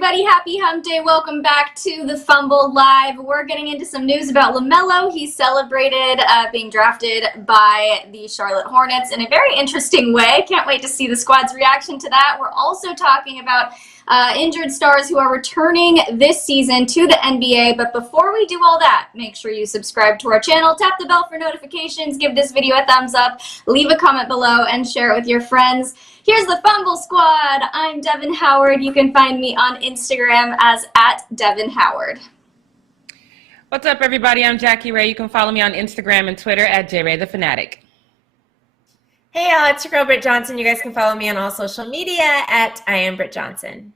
everybody. Happy Hump Day. Welcome back to the Fumble Live. We're getting into some news about LaMelo. He celebrated being drafted by the Charlotte Hornets in a very interesting way. Can't wait to see the squad's reaction to that. We're also talking about injured stars who are returning this season to the NBA. But before we do all that, make sure you subscribe to our channel, tap the bell for notifications, give this video a thumbs up, leave a comment below, and share it with your friends. Here's the Fumble Squad. I'm Devin Howard. You can find me on Instagram as @DevinHoward. What's up, everybody? I'm Jackie Ray. You can follow me on Instagram and Twitter at JRayTheFanatic. Hey, y'all. It's your girl, Britt Johnson. You guys can follow me on all social media at @IamBrittJohnson.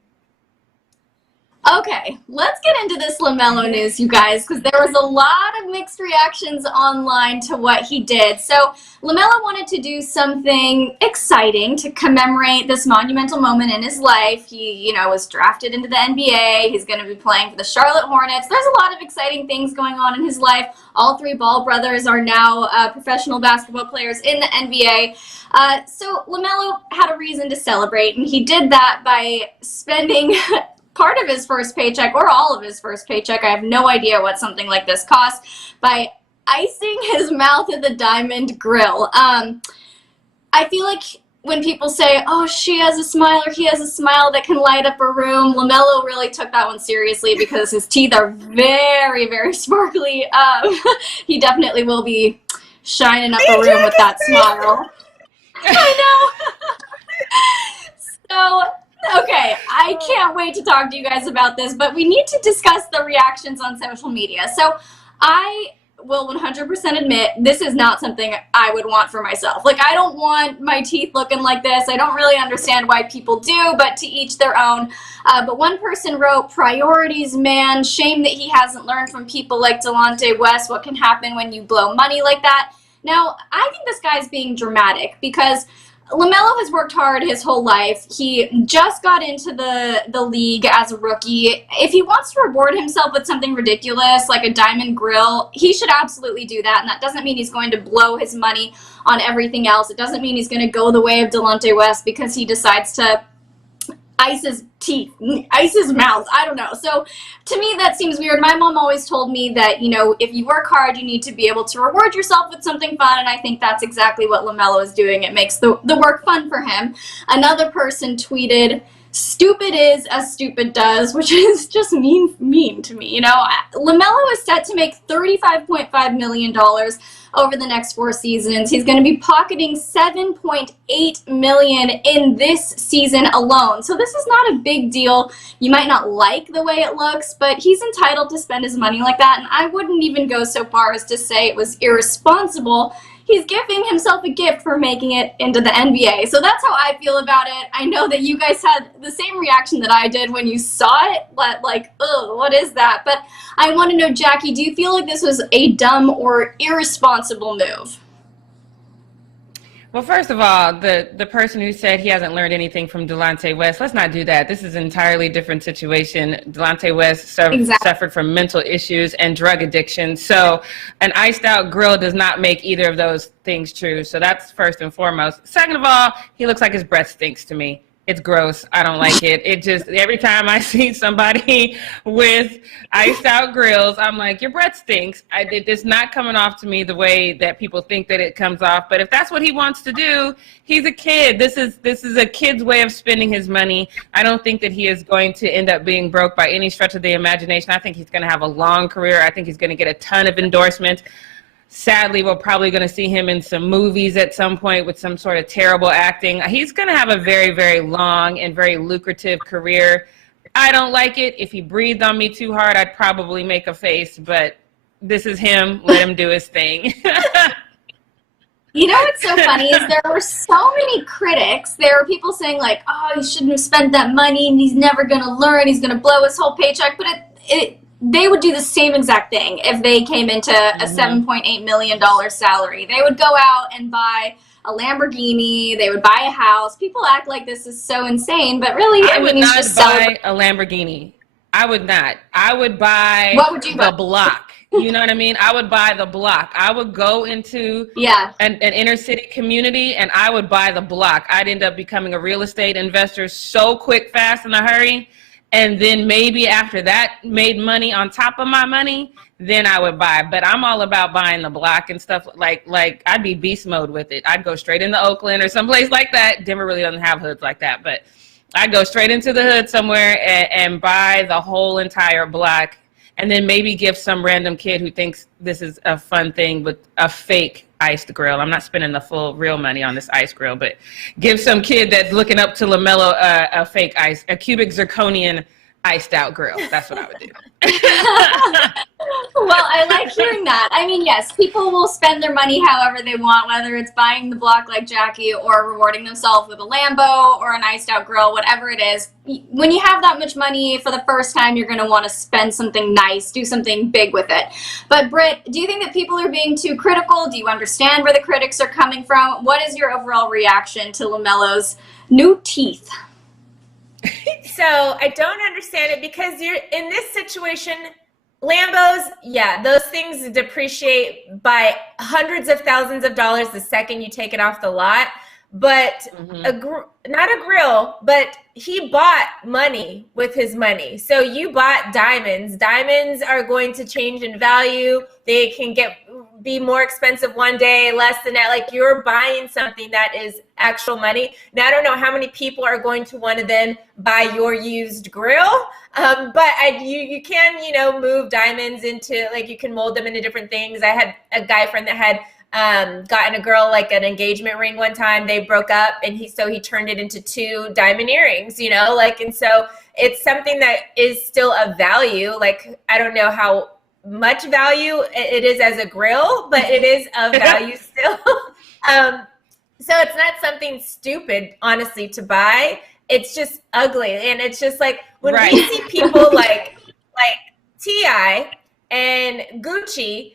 Okay, let's get into this LaMelo news, you guys, because there was a lot of mixed reactions online to what he did. So LaMelo wanted to do something exciting to commemorate this monumental moment in his life. He, was drafted into the NBA. He's going to be playing for the Charlotte Hornets. There's a lot of exciting things going on in his life. All three Ball brothers are now professional basketball players in the NBA. So LaMelo had a reason to celebrate, and he did that by spending part of his first paycheck, or all of his first paycheck, I have no idea what something like this costs, by icing his mouth at the Diamond Grill. I feel like when people say, oh, she has a smile, or he has a smile that can light up a room, LaMelo really took that one seriously because his teeth are very, very sparkly. He definitely will be shining up a room with that smile. I know. So, okay, I can't wait to talk to you guys about this, but we need to discuss the reactions on social media. So I will 100% admit this is not something I would want for myself. Like, I don't want my teeth looking like this. I don't really understand why people do, but to each their own. But one person wrote, priorities, man. Shame that he hasn't learned from people like Delonte West what can happen when you blow money like that. Now, I think this guy's being dramatic because LaMelo has worked hard his whole life. He just got into the league as a rookie. If he wants to reward himself with something ridiculous like a Diamond Grill, he should absolutely do that. And that doesn't mean he's going to blow his money on everything else. It doesn't mean he's going to go the way of Delonte West because he decides to ice his teeth, ice his mouth. I don't know. So to me, that seems weird. My mom always told me that, if you work hard, you need to be able to reward yourself with something fun. And I think that's exactly what LaMelo is doing. It makes the work fun for him. Another person tweeted, stupid is as stupid does, which is just mean to me. LaMelo is set to make $35.5 million over the next 4 seasons. He's going to be pocketing $7.8 million in this season alone. So this is not a big deal. You might not like the way it looks, but he's entitled to spend his money like that. And I wouldn't even go so far as to say it was irresponsible. He's giving himself a gift for making it into the NBA. So that's how I feel about it. I know that you guys had the same reaction that I did when you saw it, but like, ugh, what is that? But I want to know, Jackie, do you feel like this was a dumb or irresponsible move? Well, first of all, the person who said he hasn't learned anything from Delonte West, let's not do that. This is an entirely different situation. Delonte West suffered from mental issues and drug addiction. So an iced out grill does not make either of those things true. So that's first and foremost. Second of all, he looks like his breath stinks to me. It's gross. I don't like it. It just, every time I see somebody with iced out grills, I'm like, your breath stinks. It's not coming off to me the way that people think that it comes off. But if that's what he wants to do, he's a kid. This is a kid's way of spending his money. I don't think that he is going to end up being broke by any stretch of the imagination. I think he's going to have a long career. I think he's going to get a ton of endorsements. Sadly, we're probably going to see him in some movies at some point with some sort of terrible acting. He's going to have a very, very long and very lucrative career. I don't like it. If he breathed on me too hard, I'd probably make a face, but this is him. Let him do his thing. What's so funny is there were so many critics. There were people saying like, oh, he shouldn't have spent that money and he's never going to learn. He's going to blow his whole paycheck. But they would do the same exact thing if they came into a $7.8 million salary. They would go out and buy a Lamborghini. They would buy a house. People act like this is so insane, but really, I would not buy a Lamborghini. I would not. I would buy the block. You know what I mean? I would buy the block. I would go into an inner city community and I would buy the block. I'd end up becoming a real estate investor so quick, fast, in a hurry. and then maybe after that made money on top of my money, then I would buy. But I'm all about buying the block and stuff. Like I'd be beast mode with it. I'd go straight into Oakland or someplace like that. Denver really doesn't have hoods like that, but I'd go straight into the hood somewhere and buy the whole entire block, and then maybe give some random kid who thinks this is a fun thing with a fake iced grill. I'm not spending the full real money on this ice grill, but give some kid that's looking up to LaMelo a fake a cubic zirconian iced out grill. That's what I would do. Well, I like hearing that. I mean, yes, people will spend their money however they want, whether it's buying the block like Jackie or rewarding themselves with a Lambo or an iced out grill, whatever it is. When you have that much money for the first time, you're going to want to spend something nice, do something big with it. But Britt, do you think that people are being too critical? Do you understand where the critics are coming from? What is your overall reaction to LaMelo's new teeth? So I don't understand it because you're in this situation. Lambos, yeah, those things depreciate by hundreds of thousands of dollars the second you take it off the lot. But not a grill, but he bought money with his money. So you bought diamonds. Diamonds are going to change in value. They can be more expensive one day, less than that. Like, you're buying something that is actual money. Now, I don't know how many people are going to want to then buy your used grill, but you can, move diamonds into, like, you can mold them into different things. I had a guy friend that had gotten a girl like an engagement ring one time. They broke up, and he turned it into 2 diamond earrings, and so it's something that is still of value. Like, I don't know how much value it is as a grill, but it is of value still. So it's not something stupid, honestly, to buy. It's just ugly. And it's just like when we see people like T.I. and Gucci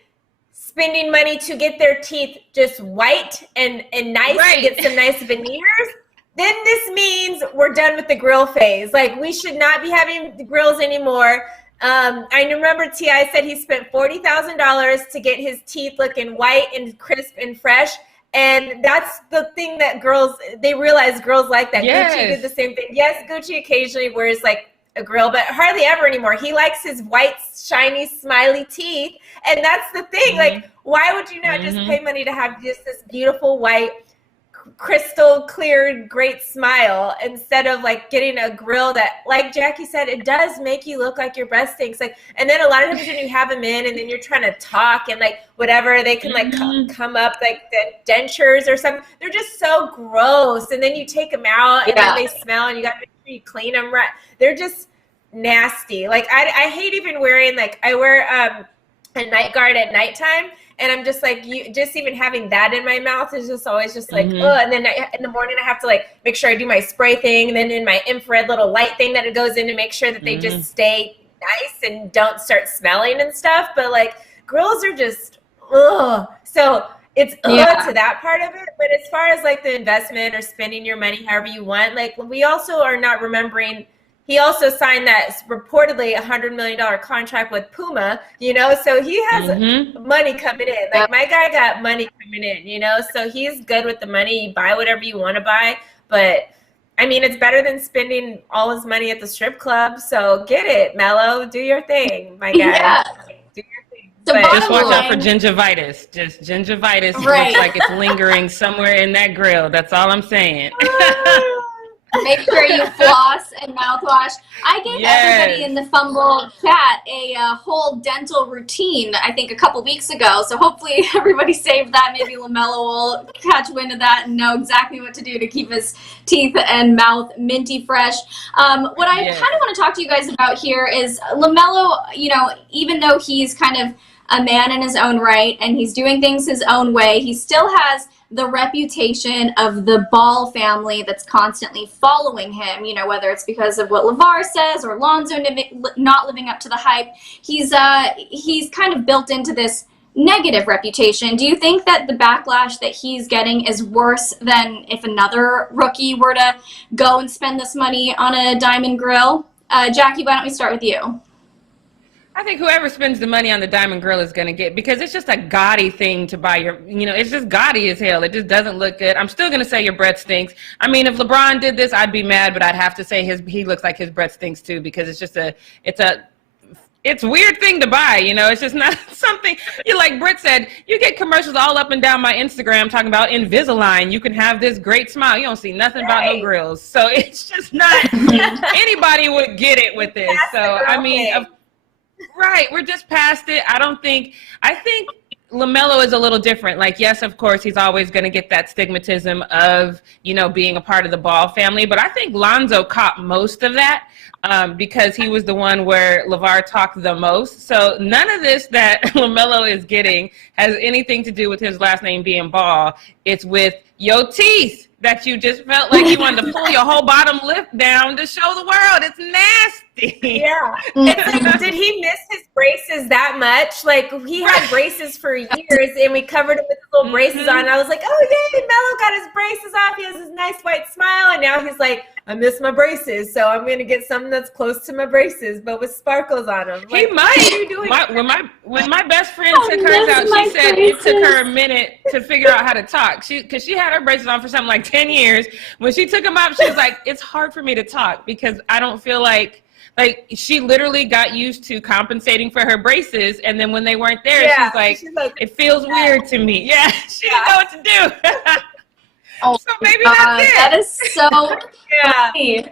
spending money to get their teeth just white and nice, to get some nice veneers, then this means we're done with the grill phase. Like, we should not be having the grills anymore. I remember T.I. said he spent $40,000 to get his teeth looking white and crisp and fresh. And that's the thing that they realize girls like that. Yes. Gucci did the same thing. Yes, Gucci occasionally wears like a grill, but hardly ever anymore. He likes his white, shiny, smiley teeth. And that's the thing. Like, why would you not just pay money to have just this beautiful white, crystal clear, great smile instead of like getting a grill that, like Jackie said, it does make you look like your breath stinks. Like, and then a lot of times when you have them in and then you're trying to talk and like whatever, they can like come up like the dentures or something. They're just so gross. And then you take them out and then they smell and you got to make sure you clean them right. They're just nasty. Like, I hate even wearing, like, I wear a night guard at nighttime. And I'm just like, just even having that in my mouth is just always just like, ugh. And then in the morning I have to like make sure I do my spray thing. And then in my infrared little light thing that it goes in to make sure that they just stay nice and don't start smelling and stuff. But like, grills are just, ugh. So it's to that part of it. But as far as like the investment or spending your money however you want, like, we also are not remembering, he also signed that reportedly $100 million contract with Puma, so he has money coming in. Like, my guy got money coming in, so he's good with the money. You buy whatever you want to buy. But, I mean, it's better than spending all his money at the strip club. So get it, Melo. Do your thing, my guy. Yeah. Do your thing. Just watch out for gingivitis. Just gingivitis looks like it's lingering somewhere in that grill. That's all I'm saying. Make sure you floss and mouthwash. I gave everybody in the Fumble chat a whole dental routine, I think, a couple weeks ago. So hopefully everybody saved that. Maybe LaMelo will catch wind of that and know exactly what to do to keep his teeth and mouth minty fresh. What I kind of want to talk to you guys about here is LaMelo, even though he's kind of a man in his own right and he's doing things his own way, he still has the reputation of the Ball family that's constantly following him, whether it's because of what LeVar says or Lonzo not living up to the hype. He's kind of built into this negative reputation. Do you think that the backlash that he's getting is worse than if another rookie were to go and spend this money on a diamond grill? Jackie, why don't we start with you? I think whoever spends the money on the Diamond Grill is going to get, because it's just a gaudy thing to buy it's just gaudy as hell. It just doesn't look good. I'm still going to say your breath stinks. I mean, if LeBron did this, I'd be mad, but I'd have to say he looks like his breath stinks too, because it's just it's a weird thing to buy, it's just not something, like Britt said, you get commercials all up and down my Instagram talking about Invisalign. You can have this great smile. You don't see nothing about no grills. So it's just not, anybody would get it with this. So, I mean, right, we're just past it. I think LaMelo is a little different. Like, yes, of course, he's always going to get that stigmatism of, being a part of the Ball family. But I think Lonzo caught most of that because he was the one where LeVar talked the most. So none of this that LaMelo is getting has anything to do with his last name being Ball. It's with your teeth that you just felt like you wanted to pull your whole bottom lip down to show the world. It's nasty. Yeah. It's like, did he miss his braces that much? Like, he had braces for years, and we covered him with his little braces on. And I was like, oh, yay, Melo got his braces off. He has his nice white smile. And now he's like, I miss my braces, so I'm going to get something that's close to my braces, but with sparkles on them. Like, he might. What are you doing? When my best friend took hers out, she said it took her a minute to figure out how to talk. Because she had her braces on for something like 10 years. When she took them off, she was like, it's hard for me to talk because I don't feel like she literally got used to compensating for her braces, and then when they weren't there, she's like, it feels weird to me. Yeah, she didn't know what to do. Oh, so maybe that's it. That is so funny.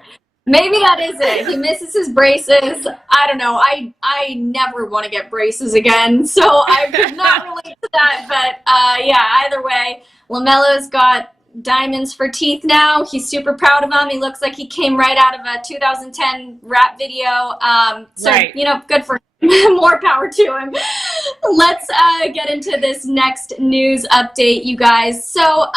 Maybe that is it. He misses his braces. I don't know. I never want to get braces again, so I could not relate to that. But either way, LaMelo's got diamonds for teeth now. He's super proud of them. He looks like he came right out of a 2010 rap video. Good for him. More power to him. Let's get into this next news update, you guys. So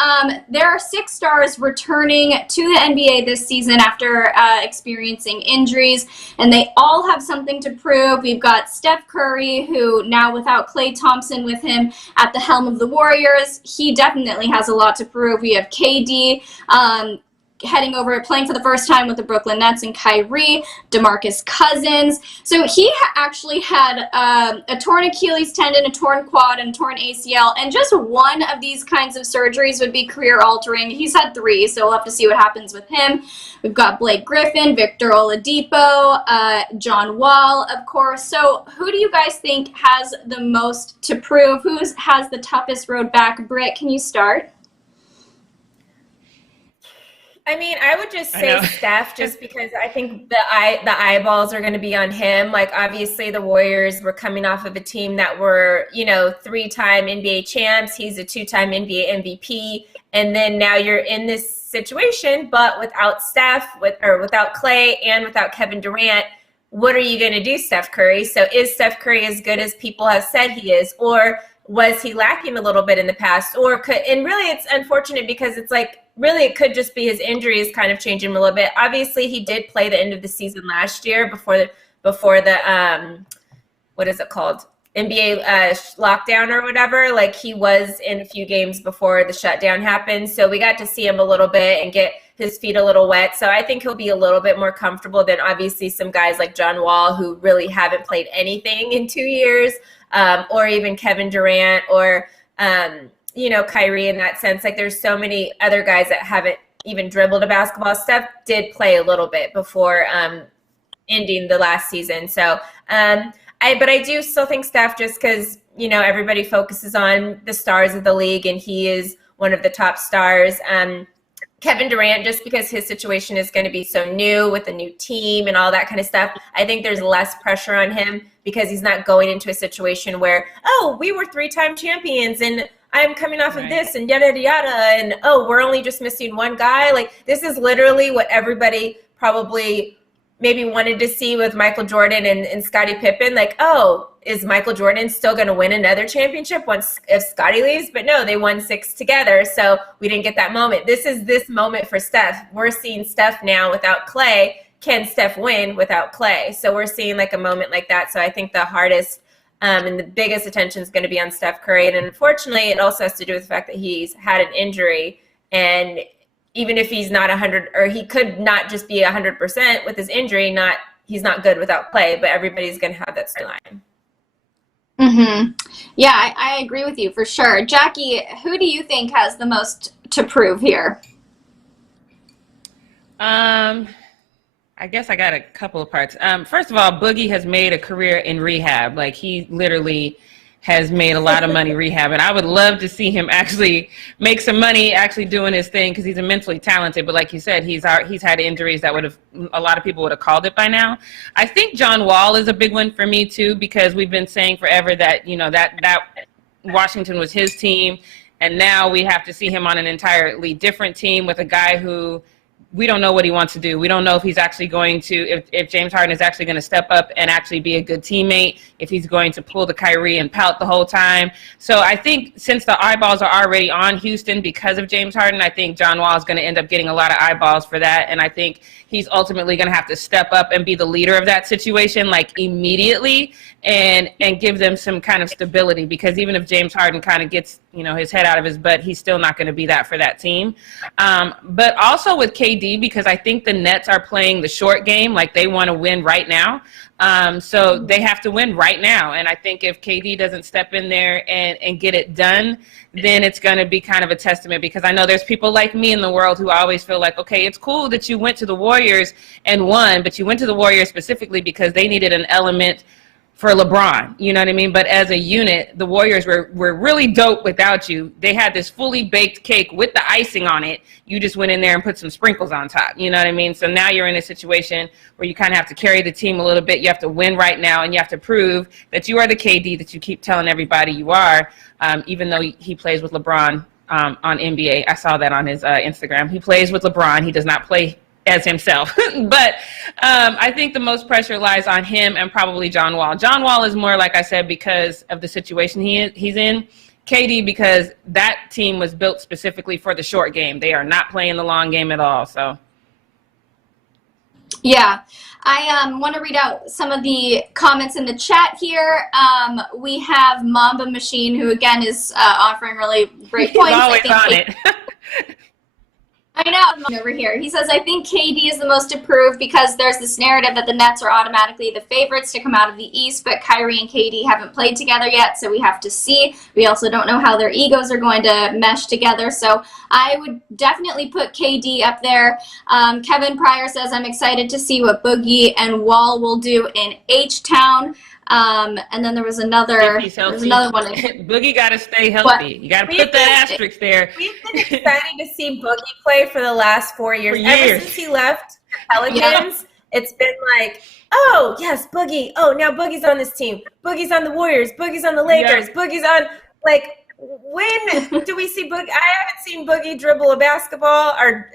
there are 6 stars returning to the NBA this season after experiencing injuries, and they all have something to prove. We've got Steph Curry, who now without Klay Thompson with him at the helm of the Warriors, he definitely has a lot to prove. We have KD, heading over, playing for the first time with the Brooklyn Nets, and Kyrie, DeMarcus Cousins. So he actually had a torn Achilles tendon, a torn quad, and a torn ACL, and just one of these kinds of surgeries would be career-altering. He's had 3, so we'll have to see what happens with him. We've got Blake Griffin, Victor Oladipo, John Wall, of course. So who do you guys think has the most to prove? Who has the toughest road back? Britt, can you start? I mean, I would just say Steph, just because I think the eyeballs are going to be on him. Like, obviously, the Warriors were coming off of a team that were, 3-time NBA champs. He's a 2-time NBA MVP, and then now you're in this situation, but without Steph, without Klay, and without Kevin Durant. What are you going to do, Steph Curry? So, is Steph Curry as good as people have said he is, or was he lacking a little bit in the past? And really, it's unfortunate because it's like, really, it could just be his injuries kind of changing him a little bit. Obviously, he did play the end of the season last year before the what is it called? NBA lockdown or whatever. Like, he was in a few games before the shutdown happened. So we got to see him a little bit and get his feet a little wet. So I think he'll be a little bit more comfortable than obviously some guys like John Wall, who really haven't played anything in 2 years, or even Kevin Durant, or Kyrie in that sense. Like, there's so many other guys that haven't even dribbled a basketball. Steph did play a little bit before ending the last season. So, but I do still think Steph, just because, everybody focuses on the stars of the league, and he is one of the top stars. Kevin Durant, just because his situation is going to be so new with a new team and all that kind of stuff, I think there's less pressure on him because he's not going into a situation where, we were 3-time champions and I'm coming off of this and yada, yada, yada, and we're only just missing one guy. Like, this is literally what everybody probably maybe wanted to see with Michael Jordan and Scottie Pippen. Like, is Michael Jordan still going to win another championship if Scottie leaves? But no, they won 6 together, so we didn't get that moment. This is this moment for Steph. We're seeing Steph now without Klay. Can Steph win without Klay? So we're seeing like a moment like that. So I think the hardest and the biggest attention is going to be on Steph Curry. And unfortunately, it also has to do with the fact that he's had an injury. And even if he's not 100, or he could not just be 100% with his injury, he's not good without play, but everybody's going to have that storyline. Yeah, I agree with you for sure. Jackie, who do you think has the most to prove here? I guess I got a couple of parts. First of all, Boogie has made a career in rehab. Like, he literally has made a lot of money rehab, and I would love to see him actually make some money actually doing his thing, because he's immensely talented. But like you said, he's had injuries that a lot of people would have called it by now. I think John Wall is a big one for me too, because we've been saying forever that, you know, that Washington was his team, and now we have to see him on an entirely different team with a guy who we don't know what he wants to do. We don't know if he's actually going to, if James Harden is actually going to step up and actually be a good teammate, if he's going to pull the Kyrie and pout the whole time. So I think since the eyeballs are already on Houston because of James Harden, I think John Wall is going to end up getting a lot of eyeballs for that. And I think he's ultimately going to have to step up and be the leader of that situation, like, immediately, and give them some kind of stability, because even if James Harden kind of gets, you know, his head out of his butt, he's still not going to be that for that team. But also with KD, because I think the Nets are playing the short game, like, they want to win right now. So they have to win right now. And I think if KD doesn't step in there and get it done, then it's going to be kind of a testament, because I know there's people like me in the world who always feel like, okay, it's cool that you went to the Warriors and won, but you went to the Warriors specifically because they needed an element for LeBron, you know what I mean? But as a unit, the Warriors were really dope without you. They had this fully baked cake with the icing on it. You just went in there and put some sprinkles on top, you know what I mean? So now you're in a situation where you kind of have to carry the team a little bit. You have to win right now, and you have to prove that you are the KD that you keep telling everybody you are, even though he plays with LeBron on NBA. I saw that on his Instagram. He plays with LeBron. He does not play as himself. But I think the most pressure lies on him and probably John Wall. John Wall is more, like I said, because of the situation he's in. KD, because that team was built specifically for the short game. They are not playing the long game at all. So yeah, I want to read out some of the comments in the chat here. We have Mamba Machine, who again is offering really great points. He's always on it. I know, over here. He says, I think KD is the most approved because there's this narrative that the Nets are automatically the favorites to come out of the East, but Kyrie and KD haven't played together yet, so we have to see. We also don't know how their egos are going to mesh together, so I would definitely put KD up there. Kevin Pryor says, I'm excited to see what Boogie and Wall will do in H-Town. And then there was another one. Boogie got to stay healthy. What? You got to put that asterisk there. We've been excited to see Boogie play for the last 4 years. Ever since he left Pelicans, it's been like, oh, yes, Boogie. Oh, now Boogie's on this team. Boogie's on the Warriors. Boogie's on the Lakers. Yeah. Boogie's on, like, when do we see Boogie? I haven't seen Boogie dribble a basketball or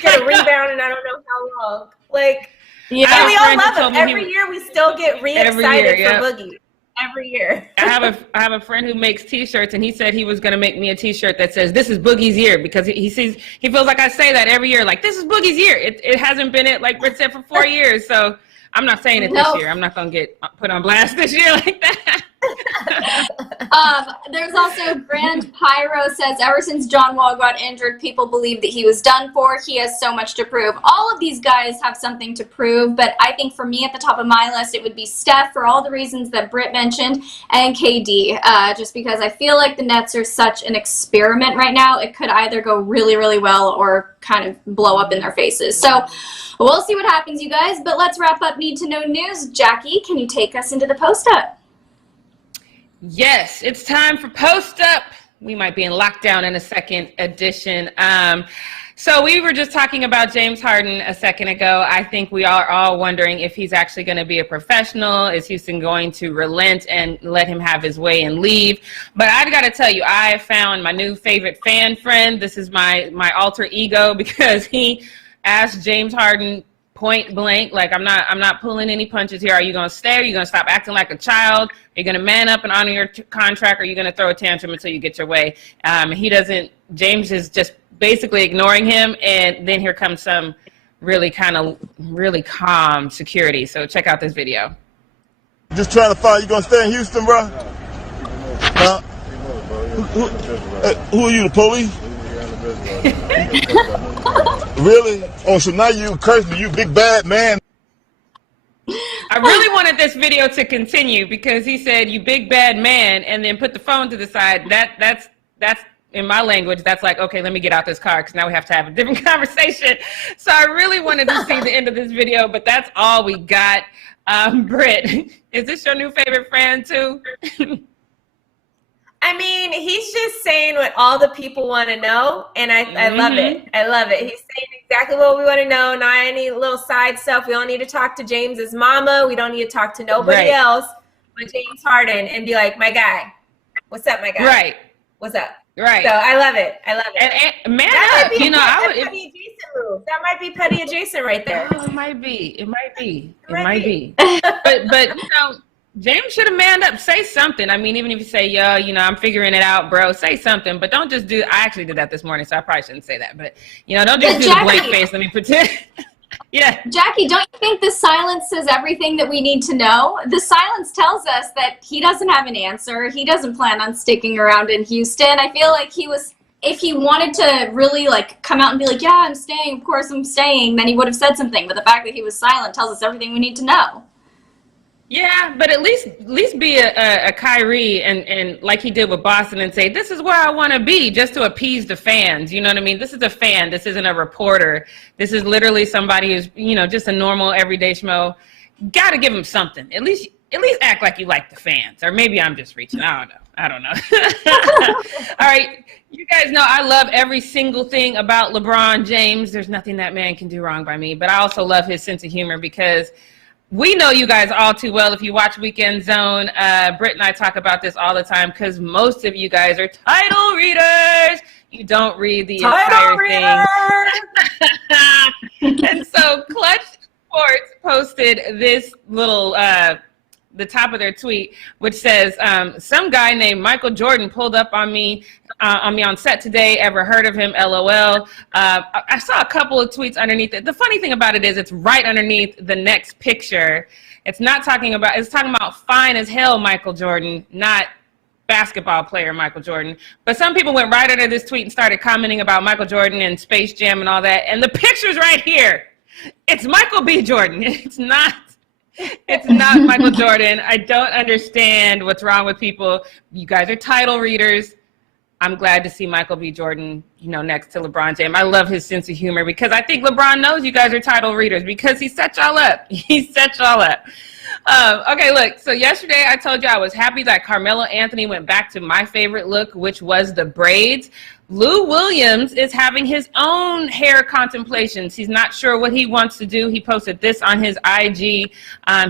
get a rebound in I don't know how long. Like, yeah, and we all love him. Every year we still get re-excited for Boogie. Every year. I have a friend who makes T-shirts, and he said he was going to make me a T-shirt that says "This is Boogie's year," because he feels like I say that every year, like, this is Boogie's year. It hasn't been it, like Britt said, for 4 years. So I'm not saying it this year. I'm not going to get put on blast this year like that. There's also Grand Pyro says, ever since John Wall got injured, people believe that he was done for. He has so much to prove. All of these guys have something to prove, but I think for me at the top of my list, it would be Steph for all the reasons that Britt mentioned, and KD, just because I feel like the Nets are such an experiment right now. It could either go really, really well or kind of blow up in their faces. So we'll see what happens, you guys, but let's wrap up Need to Know News. Jackie, can you take us into the post-up? Yes, it's time for Post Up. We might be in lockdown in a second edition. So we were just talking about James Harden a second ago. I think we are all wondering if he's actually going to be a professional. Is Houston going to relent and let him have his way and leave? But I've got to tell you, I found my new favorite fan friend. This is my alter ego, because he asked James Harden point blank, like, I'm not pulling any punches here. Are you going to stay? Are you going to stop acting like a child? Are you going to man up and honor your contract? Or are you going to throw a tantrum until you get your way? James is just basically ignoring him. And then here comes some really calm security. So check out this video. Just trying to find, you going to stay in Houston, bro? Huh? Who are you, the police? Really? Oh, so now you curse me, you big bad man. I really wanted this video to continue because he said, "You big bad man," and then put the phone to the side. That's in my language. That's like, okay, let me get out this car because now we have to have a different conversation. So I really wanted to see the end of this video, but that's all we got. Britt, is this your new favorite friend too? I mean, he's just saying what all the people want to know, and I love it. I love it. He's saying exactly what we want to know, not any little side stuff. We don't need to talk to James's mama. We don't need to talk to nobody else but James Harden and be like, my guy. What's up, my guy? Right. What's up? Right. So I love it. I love it. And man that up, might be you know, I would. Petty adjacent move. That might be petty adjacent right there. Oh, it might be. It might be. But you know, James should have manned up. Say something. I mean, even if you say, "Yo, you know, I'm figuring it out, bro," say something. But don't just do. I actually did that this morning, so I probably shouldn't say that. But you know, don't just do the blank face. Let me pretend. Yeah. Jackie, don't you think the silence says everything that we need to know? The silence tells us that he doesn't have an answer. He doesn't plan on sticking around in Houston. I feel like if he wanted to really like come out and be like, "Yeah, I'm staying. Of course, I'm staying," then he would have said something. But the fact that he was silent tells us everything we need to know. Yeah, but at least be a Kyrie and like he did with Boston and say, "This is where I want to be," just to appease the fans. You know what I mean? This is a fan. This isn't a reporter. This is literally somebody who's, you know, just a normal everyday schmo. Got to give him something. At least act like you like the fans. Or maybe I'm just reaching. I don't know. All right. You guys know I love every single thing about LeBron James. There's nothing that man can do wrong by me. But I also love his sense of humor because we know you guys all too well. If you watch Weekend Zone, Britt and I talk about this all the time because most of you guys are title readers. You don't read the entire thing. And so Clutch Sports posted this little, the top of their tweet, which says, some guy named Michael Jordan pulled up on me on set today. Ever heard of him? LOL. I saw a couple of tweets underneath it. The funny thing about it is it's right underneath the next picture. It's talking about fine as hell Michael Jordan, not basketball player Michael Jordan. But some people went right under this tweet and started commenting about Michael Jordan and Space Jam and all that. And the picture's right here. It's Michael B. Jordan. It's not Michael Jordan. I don't understand what's wrong with people. You guys are title readers. I'm glad to see Michael B. Jordan, you know, next to LeBron James. I love his sense of humor because I think LeBron knows you guys are title readers because he set y'all up. Okay, look, so yesterday I told you I was happy that Carmelo Anthony went back to my favorite look, which was the braids. Lou Williams is having his own hair contemplations. He's not sure what he wants to do. He posted this on his IG.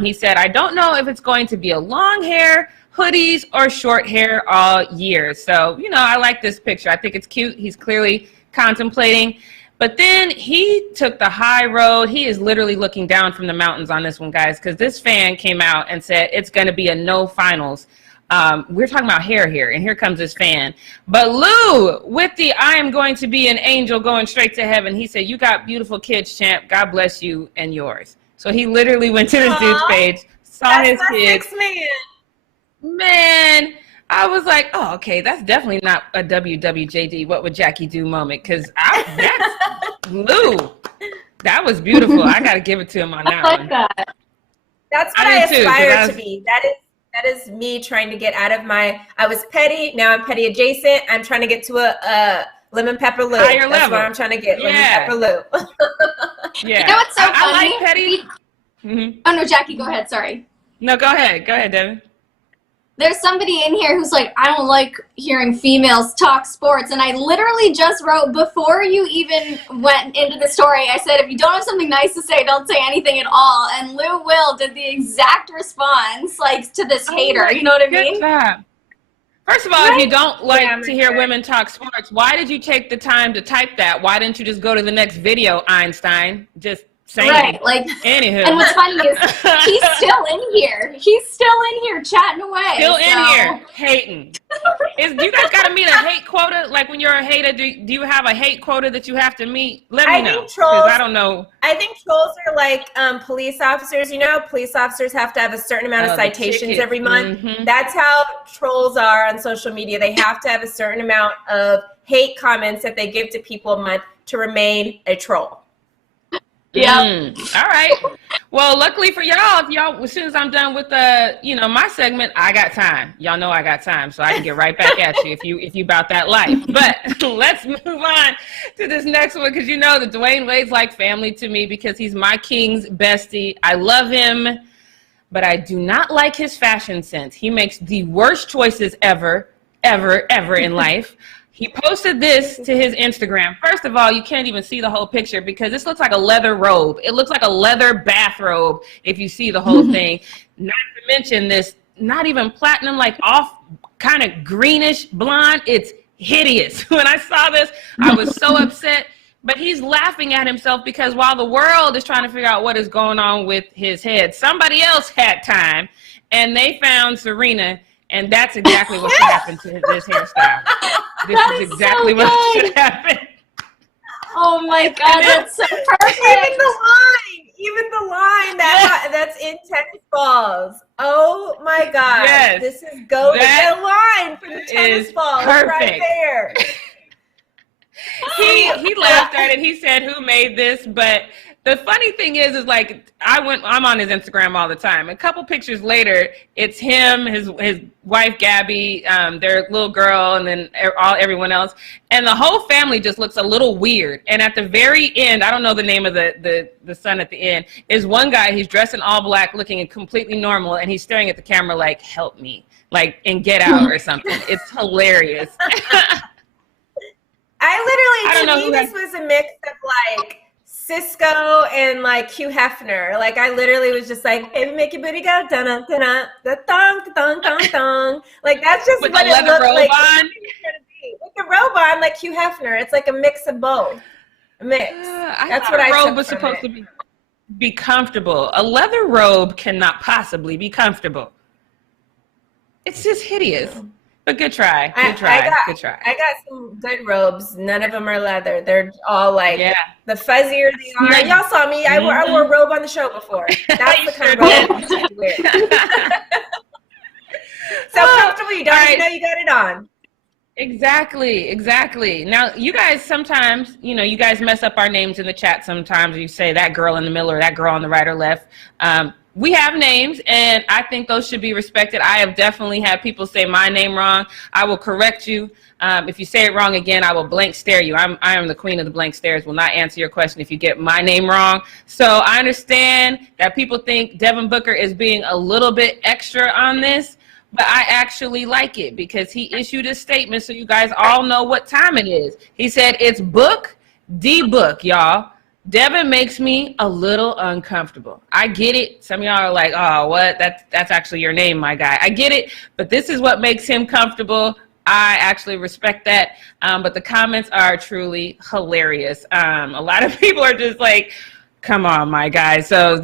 He said, "I don't know if it's going to be a long hair, hoodies, or short hair all year." So, you know, I like this picture. I think it's cute. He's clearly contemplating. But then he took the high road. He is literally looking down from the mountains on this one, guys, because this fan came out and said it's going to be a no finals. We're talking about hair here, and here comes this fan. But Lou, with the "I am going to be an angel going straight to heaven," he said, "You got beautiful kids, champ. God bless you and yours." So he literally went to this dude's page, saw his kids. Man, I was like, oh, okay, that's definitely not a WWJD, what would Jackie do moment, because that's Lou. That was beautiful. I got to give it to him on that one. That. That's what I aspire to be. That is me trying to get out of I was petty, now I'm petty adjacent. I'm trying to get to a lemon pepper Lou. Higher That's level. what I'm trying to get, lemon pepper Lou. Yeah. You know what's so funny? I like petty. Mm-hmm. Oh, no, Jackie, go ahead. Sorry. No, go ahead. Go ahead, Devin. There's somebody in here who's like, "I don't like hearing females talk sports." And I literally just wrote, before you even went into the story, I said, if you don't have something nice to say, don't say anything at all. And Lou Will did the exact response, like, to this hater. You know what I mean? Good job. First of all, if you don't like to hear women talk sports, why did you take the time to type that? Why didn't you just go to the next video, Einstein? Just saying. Right, like, anywho. And what's funny is he's still in here. He's still in here chatting away. Still in here, hating. You guys got to meet a hate quota? Like when you're a hater, do you have a hate quota that you have to meet? Let me know. Because I don't know. I think trolls are like police officers. You know, police officers have to have a certain amount of citations every month. Mm-hmm. That's how trolls are on social media. They have to have a certain amount of hate comments that they give to people a month to remain a troll. Yeah. All right. Well, luckily for y'all, as soon as I'm done with my segment, I got time. Y'all know I got time, so I can get right back at you if you about that life. But let's move on to this next one, because that Dwayne Wade's like family to me because he's my King's bestie. I love him, but I do not like his fashion sense. He makes the worst choices ever in life. He posted this to his Instagram. First of all, you can't even see the whole picture because this looks like a leather robe. It looks like a leather bathrobe if you see the whole thing. Not to mention this, not even platinum, like off kind of greenish blonde. It's hideous. When I saw this, I was so upset. But he's laughing at himself because while the world is trying to figure out what is going on with his head, somebody else had time, and they found Serena. And that's exactly what should happen to this hairstyle. This is exactly what should happen. Oh my God, that's so perfect. Even the line that's in tennis balls. Oh my God. Yes, this is the line for the tennis ball. Perfect. Right there. He laughed at it. He said, "Who made this?" But the funny thing is like I'm on his Instagram all the time. A couple pictures later, it's him, his wife Gabby, their little girl, and then everyone else, and the whole family just looks a little weird. And at the very end, I don't know the name of the son at the end, is one guy. He's dressed in all black, looking completely normal, and he's staring at the camera like, "Help me," like in Get Out or something. It's hilarious. To me, this was a mix of like Cisco and like Hugh Hefner. Like I literally was just like, "Hey, make your booty go dun dun dun the thong." Like that's just with what the it leather looked robe like. on. With the robe on, like Hugh Hefner. It's like a mix of both. A mix. That's what I robe was supposed to be comfortable. A leather robe cannot possibly be comfortable. It's just hideous. But good try. Good try. I got some good robes. None of them are leather. They're all like the fuzzier they are. Y'all saw me. I wore a robe on the show before. That's the kind of robe I wear. So comfortable you don't even know you got it on. Exactly. Now, you guys sometimes, you guys mess up our names in the chat sometimes. You say that girl in the middle or that girl on the right or left. We have names, and I think those should be respected. I have definitely had people say my name wrong. I will correct you. If you say it wrong again, I will blank stare you. I am the queen of the blank stares. Will not answer your question if you get my name wrong. So I understand that people think Devin Booker is being a little bit extra on this, but I actually like it because he issued a statement so you guys all know what time it is. He said, "It's book, D-book, y'all. Devin makes me a little uncomfortable." I get it. Some of y'all are like, "Oh, what? That's actually your name, my guy." I get it, but this is what makes him comfortable. I actually respect that. But the comments are truly hilarious. A lot of people are just like, "Come on, my guy." So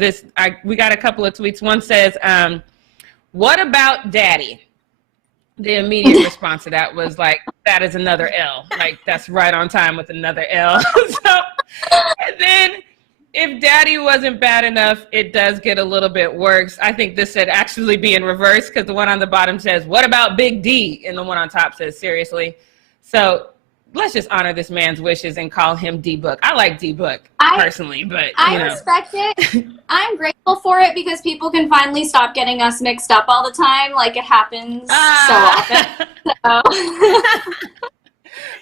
we got a couple of tweets. One says, "What about daddy?" The immediate response to that was like, "That is another L." Like, that's right on time with another L. And then if daddy wasn't bad enough, it does get a little bit worse. I think this should actually be in reverse because the one on the bottom says, "What about Big D?" And the one on top says, "Seriously." So let's just honor this man's wishes and call him D-Book. I like D-Book personally, but I respect it. I'm grateful for it because people can finally stop getting us mixed up all the time. Like it happens so often. So.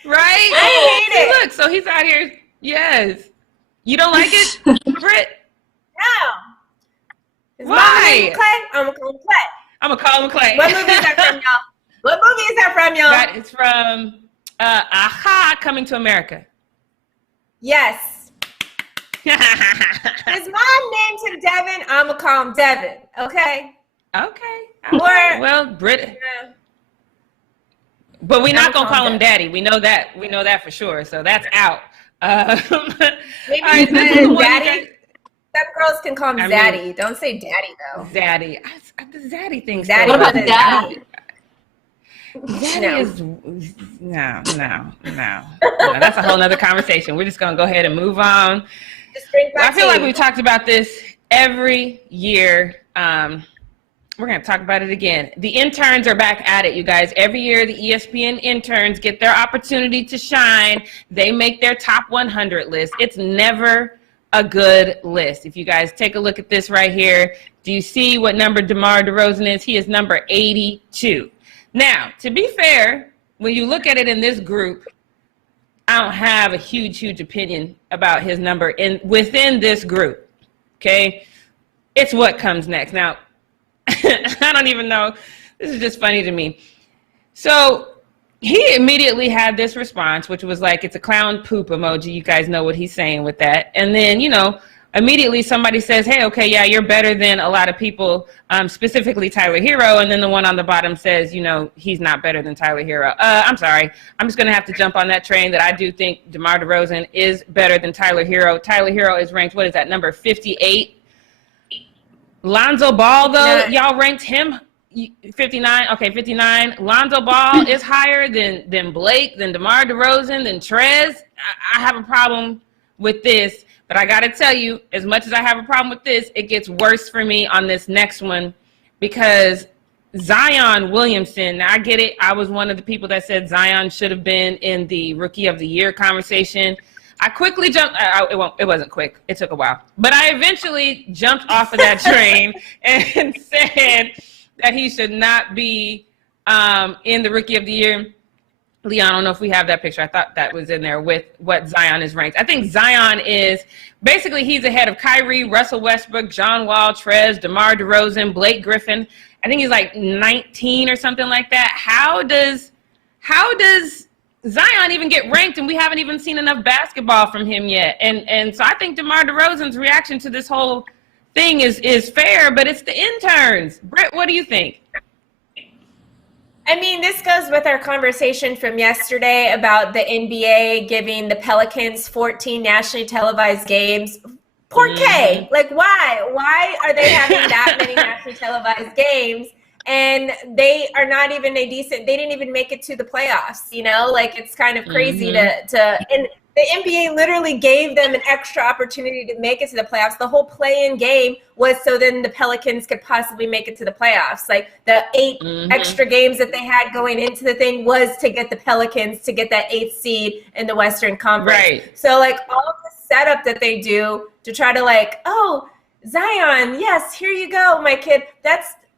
Right? I hate it. Look, so he's out here. Yes. You don't like it, Britt? No. Is why? I'm gonna call him Clay. I'm gonna call him Clay. What movie is that from, y'all? What movie is that from, y'all? That is from Aha, Coming to America. Yes. His mom named him Devin. I'm gonna call him Devin. Okay. Okay. Well, Britt. Yeah. But we're not gonna call him Daddy. We know that. We know that for sure. So that's out. Maybe right, Daddy. Some girls can call him Zaddy. Don't say Daddy though. Zaddy. The Zaddy thing. Zaddy. What about Daddy? Zaddy is no. That's a whole nother conversation. We're just gonna go ahead and move on. I feel like we talked about this every year. We're going to talk about it again. The interns are back at it, you guys. Every year, the ESPN interns get their opportunity to shine. They make their top 100 list. It's never a good list. If you guys take a look at this right here, do you see what number DeMar DeRozan is? He is number 82. Now, to be fair, when you look at it in this group, I don't have a huge opinion about his number within this group, okay? It's what comes next. Now, I don't even know. This is just funny to me. So he immediately had this response, which was like, it's a clown poop emoji. You guys know what he's saying with that. And then, immediately somebody says, hey, okay, yeah, you're better than a lot of people, specifically Tyler Herro. And then the one on the bottom says, he's not better than Tyler Herro. I'm sorry. I'm just going to have to jump on that train that I do think DeMar DeRozan is better than Tyler Herro. Tyler Herro is ranked, what is that, number 58? Lonzo Ball, though, y'all ranked him 59. Okay, 59. Lonzo Ball is higher than Blake, than DeMar DeRozan, than Trez. I have a problem with this, but I got to tell you, as much as I have a problem with this, it gets worse for me on this next one because Zion Williamson, now I get it. I was one of the people that said Zion should have been in the Rookie of the Year conversation. I quickly jumped. It wasn't quick. It took a while. But I eventually jumped off of that train and said that he should not be in the Rookie of the Year. Leon, I don't know if we have that picture. I thought that was in there with what Zion is ranked. I think Zion is basically he's ahead of Kyrie, Russell Westbrook, John Wall, Trez, DeMar DeRozan, Blake Griffin. I think he's like 19 or something like that. How does Zion even get ranked, and we haven't even seen enough basketball from him yet? And so I think DeMar DeRozan's reaction to this whole thing is fair, but it's the interns. Britt, what do you think? I mean, this goes with our conversation from yesterday about the NBA giving the Pelicans 14 nationally televised games. Por qué? Like, why? Why are they having that many nationally televised games? And they are not even they didn't even make it to the playoffs, like it's kind of crazy and the NBA literally gave them an extra opportunity to make it to the playoffs. The whole play-in game was so then the Pelicans could possibly make it to the playoffs. Like the 8 extra games that they had going into the thing was to get the Pelicans to get that 8th seed in the Western Conference. Right. So like all of the setup that they do to try to like, oh, Zion, yes, here you go, my kid.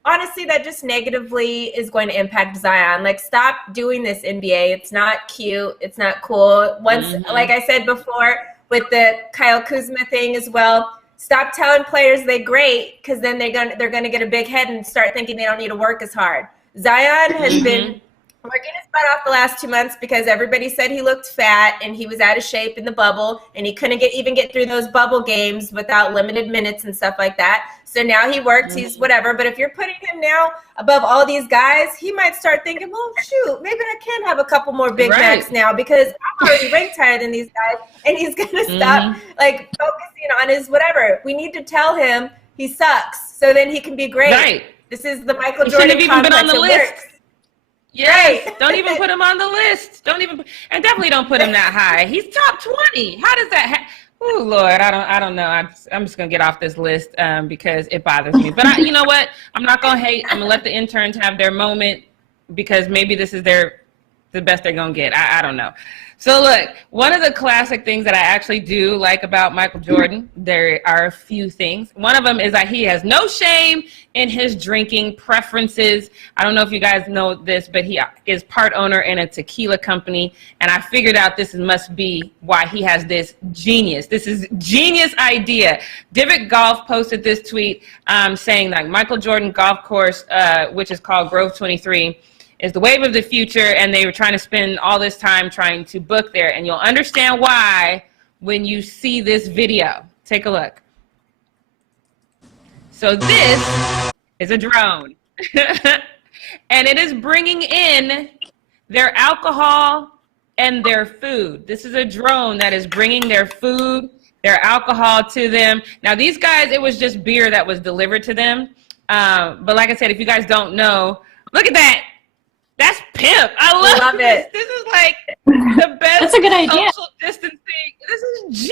Honestly, that just negatively is going to impact Zion. Like, stop doing this, NBA. It's not cute. It's not cool. Like I said before, with the Kyle Kuzma thing as well, stop telling players they're great because then they're gonna get a big head and start thinking they don't need to work as hard. Zion has been working his butt off the last 2 months because everybody said he looked fat and he was out of shape in the bubble and he couldn't even get through those bubble games without limited minutes and stuff like that. So now he works, he's whatever. But if you're putting him now above all these guys, he might start thinking, well, shoot, maybe I can have a couple more Big Macs now because I'm already ranked higher than these guys. And he's going to stop like focusing on his whatever. We need to tell him he sucks so then he can be great. Right. This is the Michael Jordan even been on the list. Works. Yes, right. Don't even put him on the list. And definitely don't put him that high. He's top 20. How does that oh Lord, I don't know. I'm just gonna get off this list because it bothers me. But you know what? I'm not gonna hate. I'm gonna let the interns have their moment because maybe this is the best they're gonna get. I don't know. So look, one of the classic things that I actually do like about Michael Jordan, there are a few things. One of them is that he has no shame in his drinking preferences. I don't know if you guys know this, but he is part owner in a tequila company. And I figured out this must be why he has this genius idea. Divot Golf posted this tweet saying that Michael Jordan Golf Course, which is called Grove 23, is the wave of the future, and they were trying to spend all this time trying to book there. And you'll understand why when you see this video. Take a look. So this is a drone. And it is bringing in their alcohol and their food. This is a drone that is bringing their food, their alcohol to them. Now, these guys, it was just beer that was delivered to them. But like I said, if you guys don't know, look at that. That's pimp. I love this. This is like the best. That's a good idea. Social distancing. This is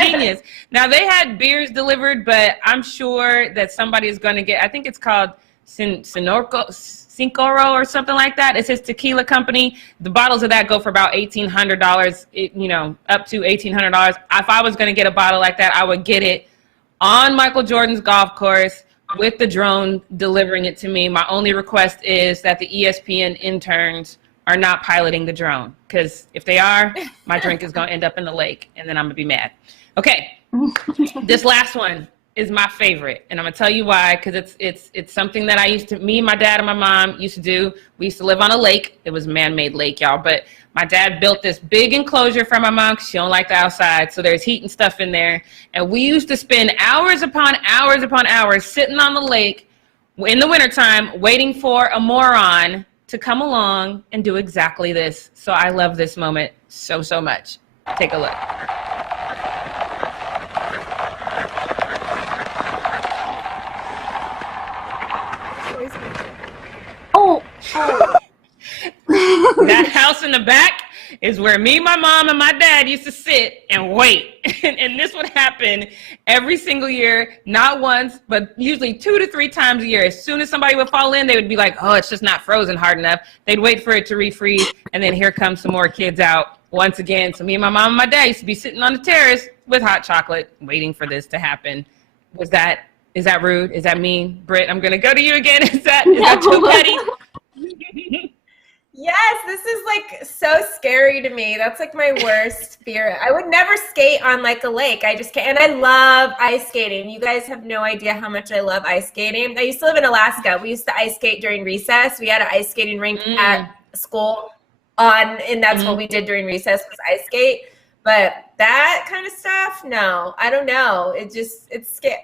genius. Now they had beers delivered, but I'm sure that somebody is going to get. I think it's called Sinorco Cinco or something like that. It's his tequila company. The bottles of that go for about $1,800, up to $1,800. If I was going to get a bottle like that, I would get it on Michael Jordan's golf course with the drone delivering it to me. My only request is that the ESPN interns are not piloting the drone, because if they are, my drink is going to end up in the lake, and then I'm going to be mad. Okay, this last one is my favorite, and I'm gonna tell you why, because it's something that me, my dad, and my mom used to do. We used to live on a lake. It was a man-made lake, y'all, but my dad built this big enclosure for my mom because she don't like the outside, so there's heat and stuff in there, and we used to spend hours upon hours upon hours sitting on the lake in the wintertime waiting for a moron to come along and do exactly this. So I love this moment so much. Take a look. That house in the back is where me, my mom, and my dad used to sit and wait. And this would happen every single year, not once, but usually 2 to 3 times a year. As soon as somebody would fall in, they would be like, oh, it's just not frozen hard enough. They'd wait for it to refreeze, and then here comes some more kids out once again. So me and my mom and my dad used to be sitting on the terrace with hot chocolate waiting for this to happen. Is that rude? Is that mean? Britt, I'm going to go to you again. Is that too petty? Yes, this is like so scary to me. That's like my worst fear. I would never skate on like a lake. I just can't. And I love ice skating. You guys have no idea how much I love ice skating. I used to live in Alaska. We used to ice skate during recess. We had an ice skating rink at school and that's what we did during recess was ice skate. But that kind of stuff, no, I don't know. It's scary.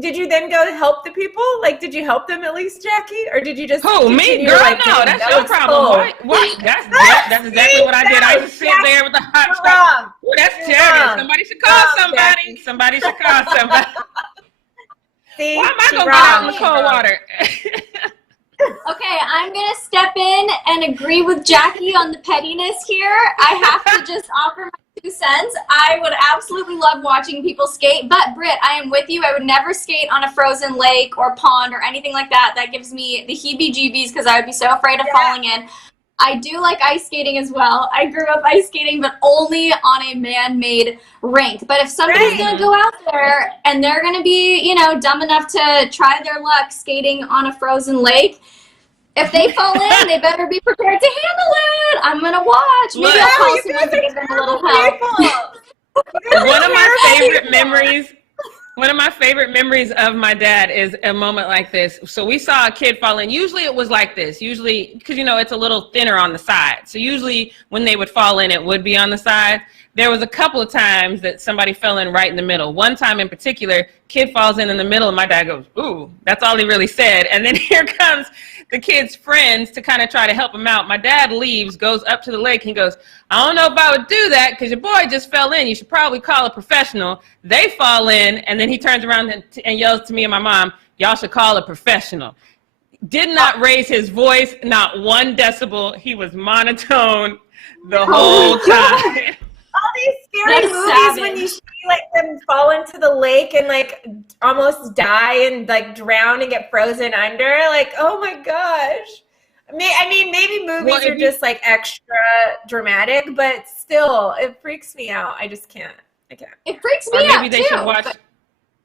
Did you then go help the people? Like, did you help them at least, Jackie? Or did you just me? Girl, like, no, that's your problem. What? That's exactly what I did. I used to sit there with the hot chocolate. Well, that's terrible. Somebody should call somebody. Jackie. Somebody should call somebody. See, why am I going to get out in the cold water? Okay, I'm going to step in and agree with Jackie on the pettiness here. I have to just offer my 2 cents. I would absolutely love watching people skate, but Britt, I am with you. I would never skate on a frozen lake or pond or anything like that. That gives me the heebie-jeebies because I would be so afraid of falling in. I do like ice skating as well. I grew up ice skating, but only on a man-made rink. But if somebody's going to go out there and they're going to be, dumb enough to try their luck skating on a frozen lake, if they fall in, they better be prepared to handle it. I'm going to watch. Maybe I'll call someone to give them a little help. One of my favorite memories of my dad is a moment like this. So we saw a kid fall in. Usually it was like this. Usually, because, it's a little thinner on the side. So usually when they would fall in, it would be on the side. There was a couple of times that somebody fell in right in the middle. One time in particular, kid falls in the middle, and my dad goes, ooh, that's all he really said. And then here comes the kid's friends to kind of try to help him out. My dad leaves, goes up to the lake, and he goes, I don't know if I would do that because your boy just fell in. You should probably call a professional. They fall in, and then he turns around and yells to me and my mom, y'all should call a professional. Did not raise his voice, not 1 decibel. He was monotone the whole time. All these scary movies when you see like them fall into the lake and like almost die and like drown and get frozen under. Like, oh my gosh. I mean, maybe movies are just like extra dramatic, but still, it freaks me out. I just can't. I can't. It freaks me out too.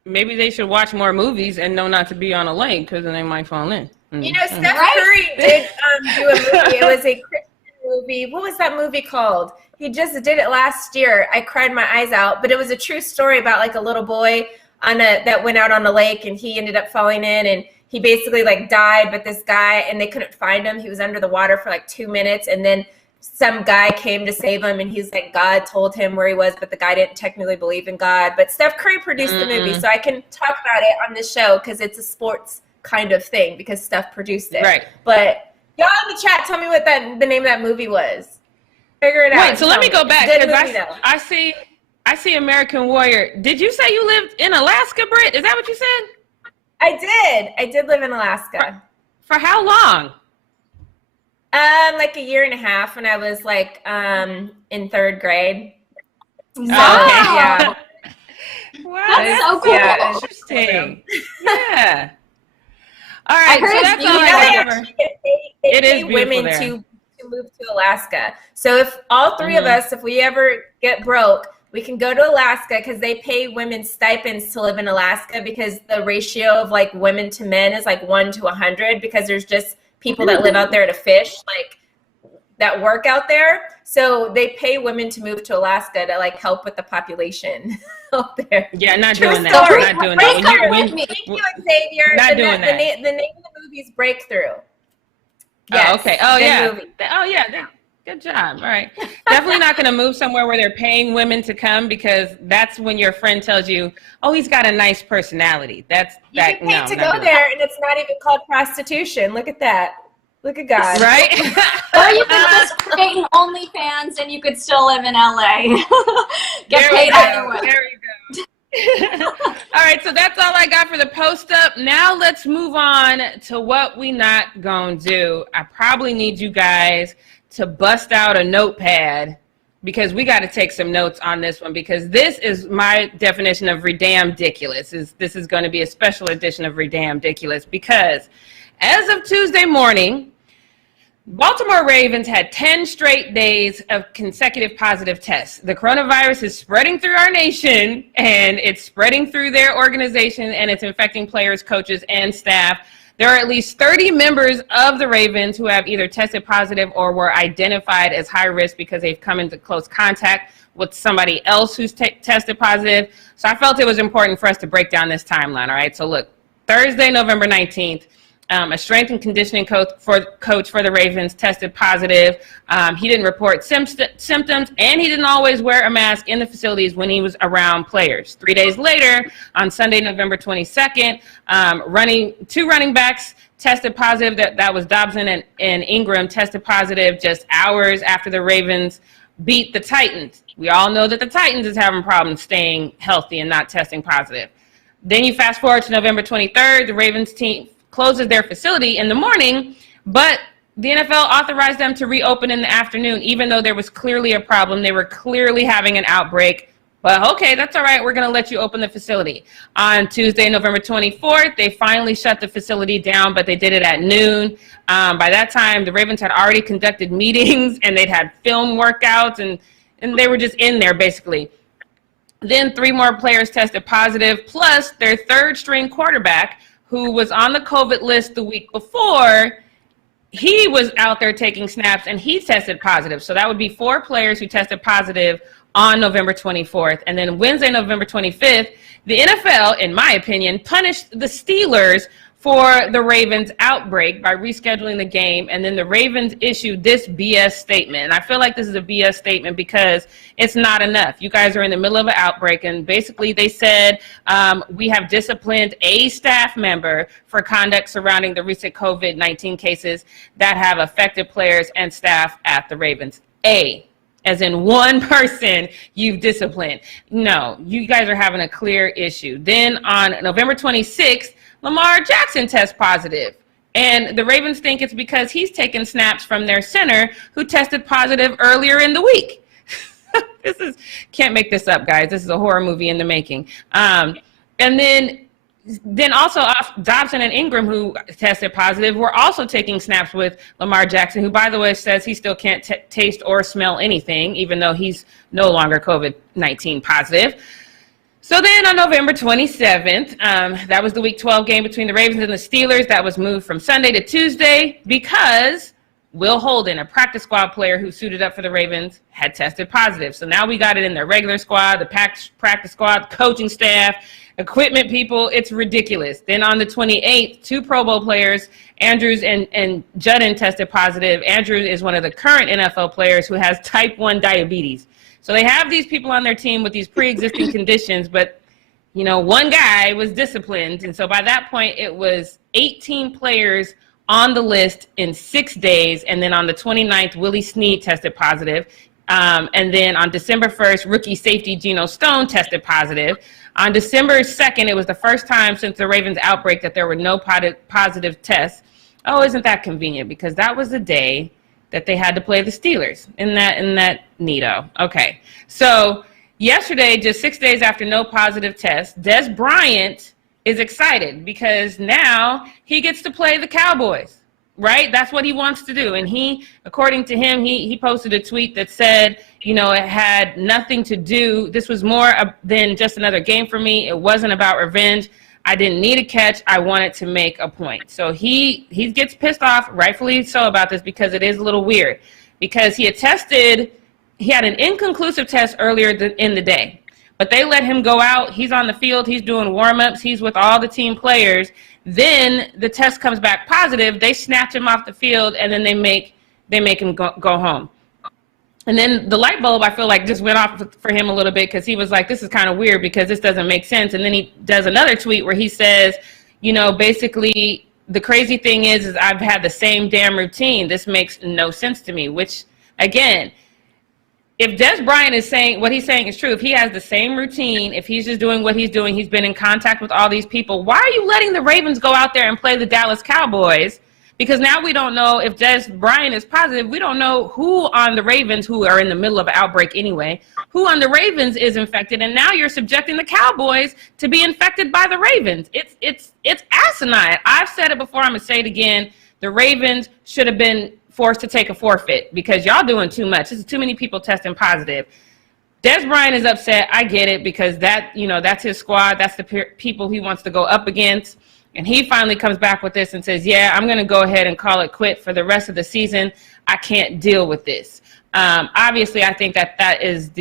Maybe they should watch more movies and know not to be on a lake because then they might fall in. Steph Curry did do a movie. It was a Christian movie. What was that movie called? He just did it last year. I cried my eyes out, but it was a true story about like a little boy that went out on the lake and he ended up falling in and he basically like died, but this guy, and they couldn't find him. He was under the water for like 2 minutes and then some guy came to save him and he's like, God told him where he was, but the guy didn't technically believe in God. But Steph Curry produced the movie, so I can talk about it on this show because it's a sports kind of thing because Steph produced it. Right. But y'all in the chat, tell me what the name of that movie was. Figure it out. Wait, so let me go back because I see American Warrior. Did you say you lived in Alaska, Britt? Is that what you said? I did live in Alaska. For how long? Like a year and a half when I was like in 3rd grade. Wow. Yeah. Wow, that's so cool. Yeah, interesting. Yeah. All right, heard so it's that's all beautiful. I They got. actually get paid, they It is pay beautiful women there. to move to Alaska. So if all three of us, if we ever get broke, we can go to Alaska because they pay women stipends to live in Alaska because the ratio of like women to men is like 1 to 100 because there's just people that live out there to fish, like that work out there. So they pay women to move to Alaska to like help with the population out there. Yeah, not True doing that. story. Not doing that. Thank you, Xavier. Not doing that. The name of the movie is Breakthrough. Yes. Oh, okay. Oh, good yeah. movie. Oh, yeah. Good job. All right. Definitely not going to move somewhere where they're paying women to come because that's when your friend tells you, oh, he's got a nice personality. You get paid to go there, and it's not even called prostitution. Look at that. Look at God. Right? Or you could just create an OnlyFans and you could still live in LA. Get paid either way. There we go. All right, so that's all I got for the post up. Now let's move on to what we not gonna do. I probably need you guys to bust out a notepad because we got to take some notes on this one because this is my definition of redamn-diculous. This is going to be a special edition of redamn-diculous because as of Tuesday morning, Baltimore Ravens had 10 straight days of consecutive positive tests. The coronavirus is spreading through our nation, and it's spreading through their organization, and it's infecting players, coaches, and staff. There are at least 30 members of the Ravens who have either tested positive or were identified as high risk because they've come into close contact with somebody else who's tested positive. So I felt it was important for us to break down this timeline, all right? So look, Thursday, November 19th, a strength and conditioning coach for the Ravens tested positive. He didn't report symptoms, and he didn't always wear a mask in the facilities when he was around players. 3 days later, on Sunday, November 22nd, two running backs tested positive. That was Dobson and Ingram tested positive just hours after the Ravens beat the Titans. We all know that the Titans is having problems staying healthy and not testing positive. Then you fast forward to November 23rd, the Ravens team closes their facility in the morning, but the NFL authorized them to reopen in the afternoon, even though there was clearly a problem. They were clearly having an outbreak, but okay, that's all right. We're going to let you open the facility. On Tuesday, November 24th, they finally shut the facility down, but they did it at noon. By that time, the Ravens had already conducted meetings, and they'd had film workouts, and they were just in there, basically. Then 3 more players tested positive, plus their third-string quarterback, who was on the COVID list the week before, he was out there taking snaps and he tested positive. So that would be 4 players who tested positive on November 24th. And then Wednesday, November 25th, the NFL, in my opinion, punished the Steelers for the Ravens outbreak by rescheduling the game. And then the Ravens issued this BS statement. And I feel like this is a BS statement because it's not enough. You guys are in the middle of an outbreak. And basically they said, we have disciplined a staff member for conduct surrounding the recent COVID-19 cases that have affected players and staff at the Ravens. As in one person you've disciplined. No, you guys are having a clear issue. Then on November 26th, Lamar Jackson tests positive. And the Ravens think it's because he's taken snaps from their center who tested positive earlier in the week. Can't make this up, guys. This is a horror movie in the making. And then also Dobson and Ingram, who tested positive, were also taking snaps with Lamar Jackson, who, by the way, says he still can't taste or smell anything, even though he's no longer COVID-19 positive. So then on November 27th, that was the Week 12 game between the Ravens and the Steelers. That was moved from Sunday to Tuesday because Will Holden, a practice squad player who suited up for the Ravens, had tested positive. So now we got it in their regular squad, the practice squad, coaching staff, equipment people. It's ridiculous. Then on the 28th, 2 Pro Bowl players, Andrews and Judden, tested positive. Andrews is one of the current NFL players who has type 1 diabetes. So they have these people on their team with these pre-existing conditions, but, one guy was disciplined. And so by that point, it was 18 players on the list in 6 days. And then on the 29th, Willie Snead tested positive. And then on December 1st, rookie safety Geno Stone tested positive. On December 2nd, it was the first time since the Ravens outbreak that there were no positive tests. Oh, isn't that convenient? Because that was the day that they had to play the Steelers. Isn't that neato? Okay. So yesterday, just 6 days after no positive tests, Des Bryant is excited because now he gets to play the Cowboys, right? That's what he wants to do. And he, according to him, he posted a tweet that said, you know, it had nothing to do. This was more than just another game for me. It wasn't about revenge. I didn't need a catch. I wanted to make a point. So he gets pissed off, rightfully so, about this because it is a little weird. Because he had an inconclusive test earlier in the day. But they let him go out. He's on the field. He's doing warm-ups. He's with all the team players. Then the test comes back positive. They snatch him off the field, and then they make him go home. And then the light bulb, I feel like, just went off for him a little bit because he was like, this is kind of weird because this doesn't make sense. And then he does another tweet where he says, you know, basically the crazy thing is I've had the same damn routine. This makes no sense to me, which, again, if Des Bryant is saying what he's saying is true, if he has the same routine, if he's just doing what he's doing, he's been in contact with all these people, why are you letting the Ravens go out there and play the Dallas Cowboys? Because now we don't know if Des Bryant is positive. We don't know who on the Ravens, who are in the middle of an outbreak anyway, who on the Ravens is infected. And now you're subjecting the Cowboys to be infected by the Ravens. It's asinine. I've said it before. I'm going to say it again. The Ravens should have been forced to take a forfeit because y'all doing too much. This is too many people testing positive. Des Bryant is upset. I get it because that's his squad. That's the people he wants to go up against. And he finally comes back with this and says, yeah, I'm going to go ahead and call it quit for the rest of the season. I can't deal with this. Obviously, I think that is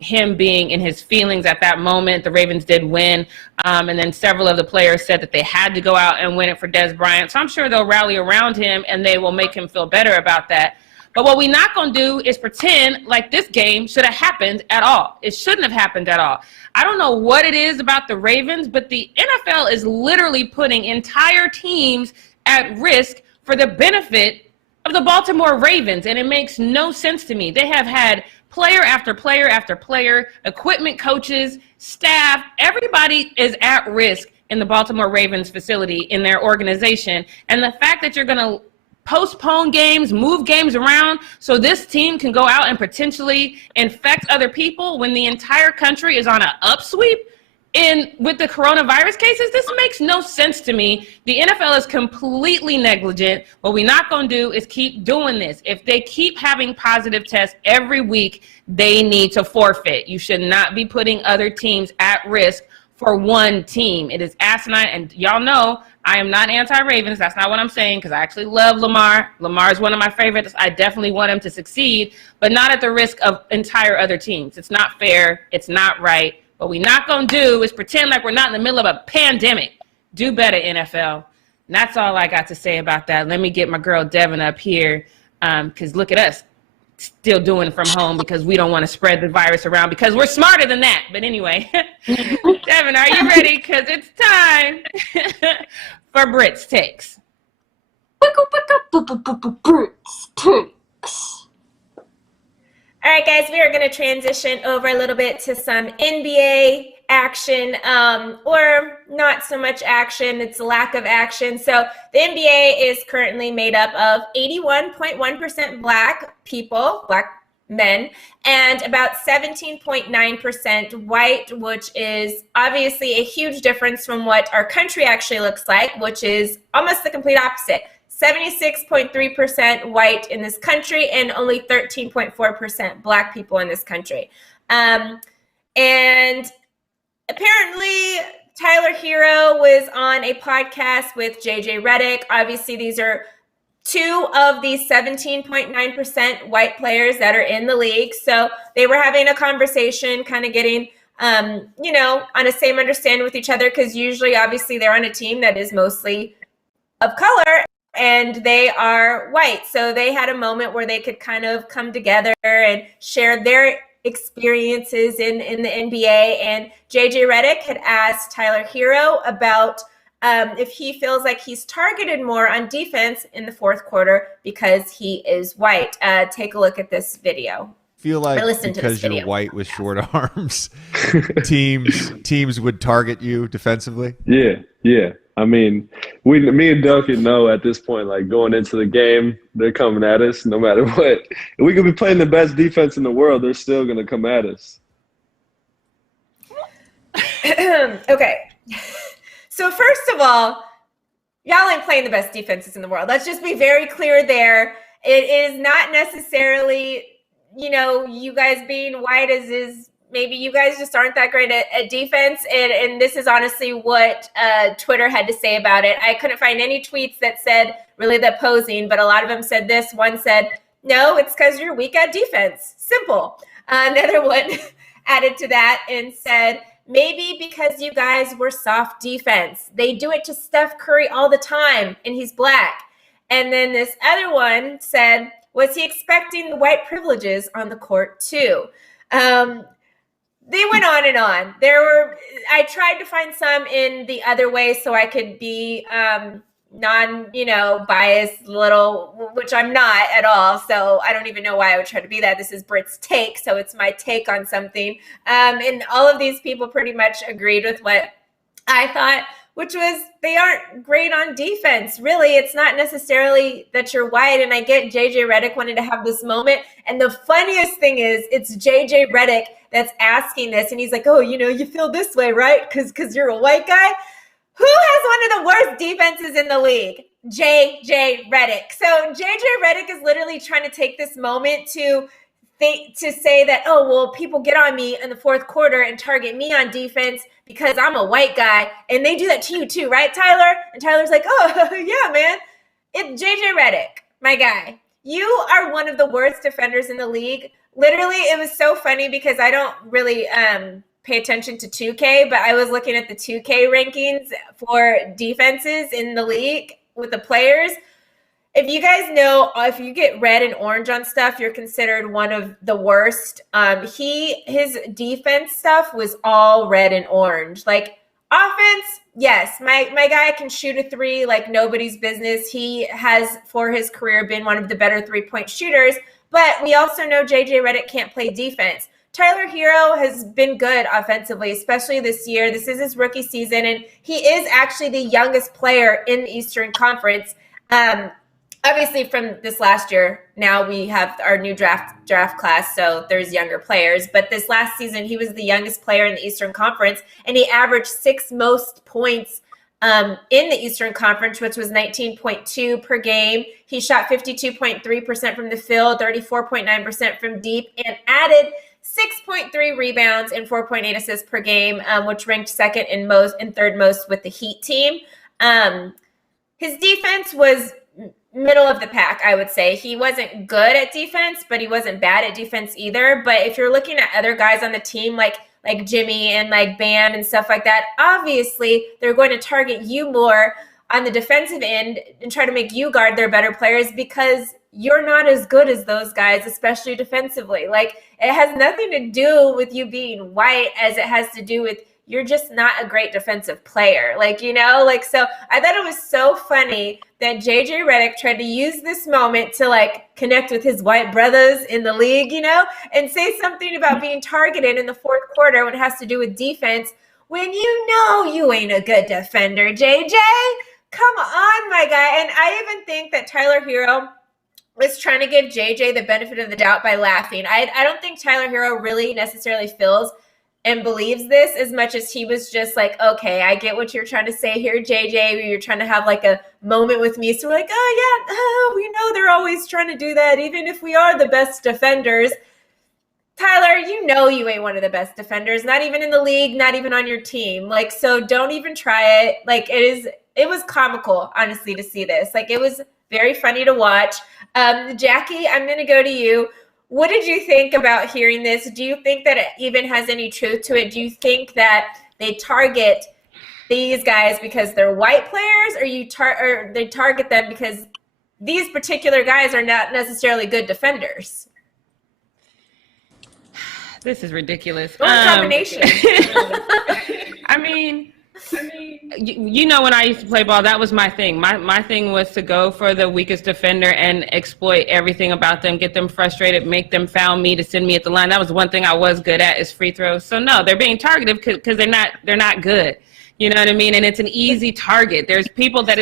him being in his feelings at that moment. The Ravens did win. And then several of the players said that they had to go out and win it for Des Bryant. So I'm sure they'll rally around him and they will make him feel better about that. But what we're not going to do is pretend like this game should have happened at all. It shouldn't have happened at all. I don't know what it is about the Ravens, but the NFL is literally putting entire teams at risk for the benefit of the Baltimore Ravens, and it makes no sense to me. They have had player after player after player, equipment coaches, staff, everybody is at risk in the Baltimore Ravens facility in their organization. And the fact that you're going to postpone games, move games around so this team can go out and potentially infect other people when the entire country is on an upsweep with the coronavirus cases, this makes no sense to me. The NFL is completely negligent. What we're not going to do is keep doing this. If they keep having positive tests every week, they need to forfeit. You should not be putting other teams at risk for one team. It is asinine, and y'all know I am not anti-Ravens. That's not what I'm saying because I actually love Lamar. Lamar is one of my favorites. I definitely want him to succeed, but not at the risk of entire other teams. It's not fair. It's not right. What we're not going to do is pretend like we're not in the middle of a pandemic. Do better, NFL. And that's all I got to say about that. Let me get my girl Devin up here because look at us still doing it from home because we don't want to spread the virus around because we're smarter than that. But anyway, Devin, are you ready? Because it's time for Brit's Takes. Brit's Takes. All right, guys, we are going to transition over a little bit to some NBA action, or not so much action. It's a lack of action. So the NBA is currently made up of 81.1% Black people, Black men, and about 17.9% white, which is obviously a huge difference from what our country actually looks like, which is almost the complete opposite. 76.3% white in this country and only 13.4% Black people in this country. And apparently Tyler Herro was on a podcast with JJ Redick. Obviously, these are two of the 17.9% white players that are in the league. So they were having a conversation, kind of getting, on a same understanding with each other, because usually, obviously, they're on a team that is mostly of color and they are white. So they had a moment where they could kind of come together and share their experiences in the NBA. And JJ Redick had asked Tyler Herro about if he feels like he's targeted more on defense in the fourth quarter because he is white. Take a look at this video. Feel like because you're white with short arms, teams would target you defensively? Yeah. I mean, me and Duncan know at this point, like going into the game, they're coming at us no matter what. If we could be playing the best defense in the world, they're still going to come at us. Okay. So first of all, y'all ain't playing the best defenses in the world. Let's just be very clear there. It is not necessarily, you guys being white is maybe you guys just aren't that great at defense. And this is honestly what Twitter had to say about it. I couldn't find any tweets that said really the opposing, but a lot of them said this. One said, no, it's because you're weak at defense. Simple. Another one added to that and said, maybe because you guys were soft defense. They do it to Steph Curry all the time, and he's black. And then this other one said, was he expecting the white privileges on the court too? They went on and on. I tried to find some in the other way so I could be biased little, which I'm not at all. So I don't even know why I would try to be that. This is Britt's take, so it's my take on something. And all of these people pretty much agreed with what I thought, which was they aren't great on defense. Really, it's not necessarily that you're white. And I get JJ Redick wanted to have this moment. And the funniest thing is it's JJ Redick that's asking this. And he's like, oh, you feel this way, right? Because you're a white guy. Who has one of the worst defenses in the league? JJ Redick. So JJ Redick is literally trying to take this moment to say that, oh, well, people get on me in the fourth quarter and target me on defense because I'm a white guy. And they do that to you too, right, Tyler? And Tyler's like, oh, yeah, man. It's JJ Redick, my guy. You are one of the worst defenders in the league. Literally, it was so funny because I don't really pay attention to 2K, but I was looking at the 2K rankings for defenses in the league with the players. If you guys know, if you get red and orange on stuff, you're considered one of the worst. His defense stuff was all red and orange. Like offense, yes, my guy can shoot a three like nobody's business. He has, for his career, been one of the better three-point shooters. But we also know JJ Redick can't play defense. Tyler Herro has been good offensively, especially this year. This is his rookie season, and he is actually the youngest player in the Eastern Conference. Obviously, from this last year, now we have our new draft class, so there's younger players. But this last season, he was the youngest player in the Eastern Conference, and he averaged 6 most points in the Eastern Conference, which was 19.2 per game. He shot 52.3% from the field, 34.9% from deep, and added 6.3 rebounds and 4.8 assists per game, which ranked second and third most with the Heat team. His defense was middle of the pack, I would say. He wasn't good at defense, but he wasn't bad at defense either. But if you're looking at other guys on the team, like Jimmy and like Bam and stuff like that, obviously they're going to target you more on the defensive end and try to make you guard their better players because you're not as good as those guys, especially defensively. Like, it has nothing to do with you being white as it has to do with you're just not a great defensive player. So I thought it was so funny that JJ Redick tried to use this moment to connect with his white brothers in the league, and say something about being targeted in the fourth quarter when it has to do with defense when you ain't a good defender, JJ. Come on, my guy. And I even think that Tyler Herro was trying to give JJ the benefit of the doubt by laughing. I don't think Tyler Herro really necessarily feels and believes this as much as he was just like, okay, I get what you're trying to say here, JJ. You're trying to have a moment with me. So we're like, oh yeah, we know they're always trying to do that, even if we are the best defenders. Tyler, you ain't one of the best defenders, not even in the league, not even on your team. So don't even try it. It was comical, honestly, to see this. It was very funny to watch. Jackie, I'm going to go to you. What did you think about hearing this? Do you think that it even has any truth to it? Do you think that they target these guys because they're white players, or they target them because these particular guys are not necessarily good defenders? This is ridiculous. What a combination. I mean, when I used to play ball, that was my thing. My thing was to go for the weakest defender and exploit everything about them, get them frustrated, make them foul me to send me at the line. That was one thing I was good at, is free throws. So no, they're being targeted because they're not good. You know what I mean? And it's an easy target. There's people that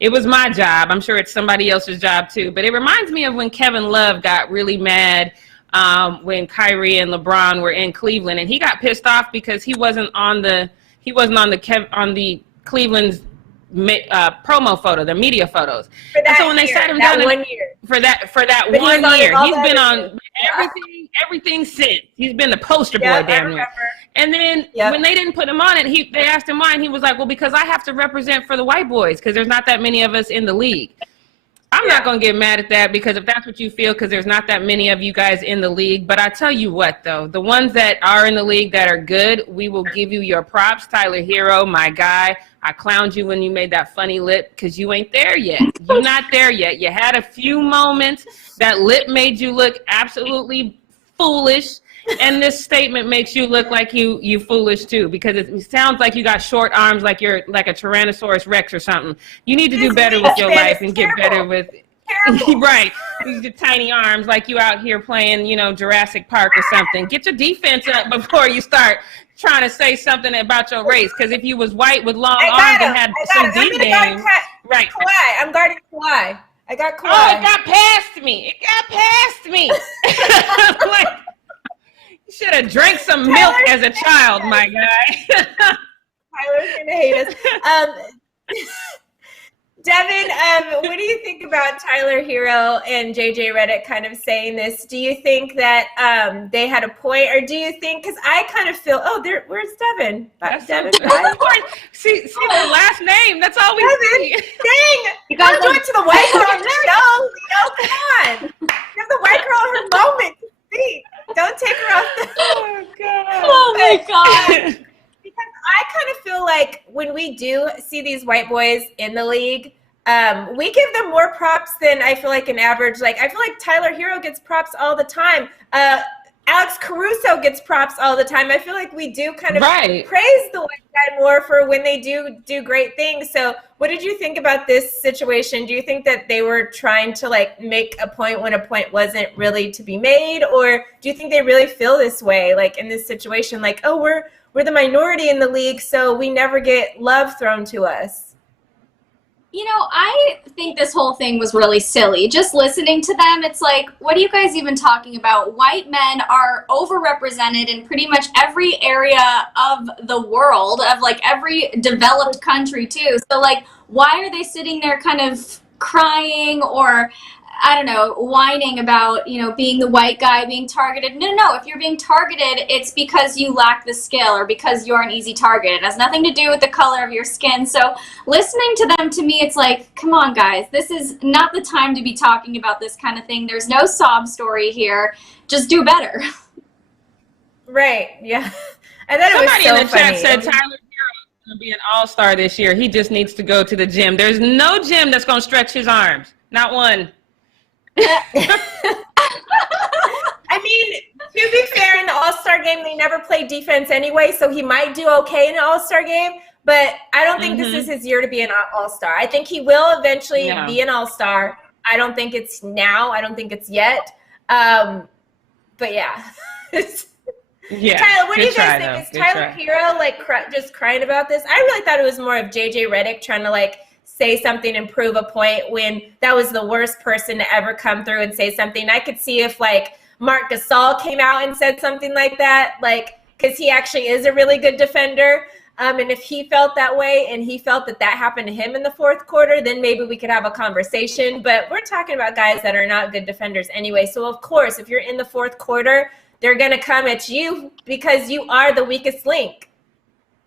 it was my job. I'm sure it's somebody else's job too. But it reminds me of when Kevin Love got really mad when Kyrie and LeBron were in Cleveland, and he got pissed off because he wasn't on the Cleveland's promo photo, the media photos. For that and so when they year, sat him that down 1 year. for that But 1 year, he's been years. on everything since. He's been the poster boy damn near. And then when they didn't put him on it, they asked him why, and he was like, well, because I have to represent for the white boys because there's not that many of us in the league. I'm not going to get mad at that because if that's what you feel, because there's not that many of you guys in the league. But I tell you what, though, the ones that are in the league that are good, we will give you your props. Tyler Herro, my guy. I clowned you when you made that funny lip because you ain't there yet. You're not there yet. You had a few moments. That lip made you look absolutely foolish. And this statement makes you look like you foolish too, because it sounds like you got short arms, like you're like a Tyrannosaurus Rex or something. You need to do better with your life and get better with right. These tiny arms, like you out here playing, Jurassic Park or something. Get your defense up before you start trying to say something about your race. Because if you was white with long arms and had some D game, right? Kawhi. I'm guarding Kawhi. I got Kawhi. Oh, it got past me. Like, should have drank some milk as a child, my guy. Tyler's gonna hate us. Devin, what do you think about Tyler Herro and JJ Redick kind of saying this? Do you think that they had a point, or do you think? Because I kind of feel, where's Devin? Devin, see the last name. That's all we see. Dang, you guys went to the white girl show. Come on, give the white girl her moment to speak. Don't take her off the. Oh God! Oh my God! Because I kind of feel like when we do see these white boys in the league, we give them more props than I feel like an average. Like I feel like Tyler Herro gets props all the time. Alex Caruso gets props all the time. I feel like we do kind of praise the white guy more for when they do great things. So what did you think about this situation? Do you think that they were trying to like make a point when a point wasn't really to be made? Or do you think they really feel this way, like in this situation, like, oh, we're the minority in the league, so we never get love thrown to us? I think this whole thing was really silly. Just listening to them, it's like, what are you guys even talking about? White men are overrepresented in pretty much every area of the world, of like every developed country too. So like, why are they sitting there kind of crying or, I don't know, whining about, being the white guy being targeted? No. If you're being targeted, it's because you lack the skill or because you're an easy target. It has nothing to do with the color of your skin. So listening to them, to me, it's like, come on, guys. This is not the time to be talking about this kind of thing. There's no sob story here. Just do better. Right. Yeah. I thought Somebody it was so in the chat funny. said Tyler Herro is going to be an all-star this year. He just needs to go to the gym. There's no gym that's going to stretch his arms. Not one. I mean, to be fair, in the All-Star game, they never play defense anyway, so he might do okay in an All-Star game, but I don't think this is his year to be an All-Star. I think he will eventually be an All-Star. I don't think it's now. I don't think it's yet. But yeah. Tyler, what do you guys think? Is Tyler Herro just crying about this? I really thought it was more of JJ Redick trying to say something and prove a point when that was the worst person to ever come through and say something. I could see if Marc Gasol came out and said something like that, because he actually is a really good defender. And if he felt that way and he felt that happened to him in the fourth quarter, then maybe we could have a conversation. But we're talking about guys that are not good defenders anyway. So of course, if you're in the fourth quarter, they're going to come at you because you are the weakest link.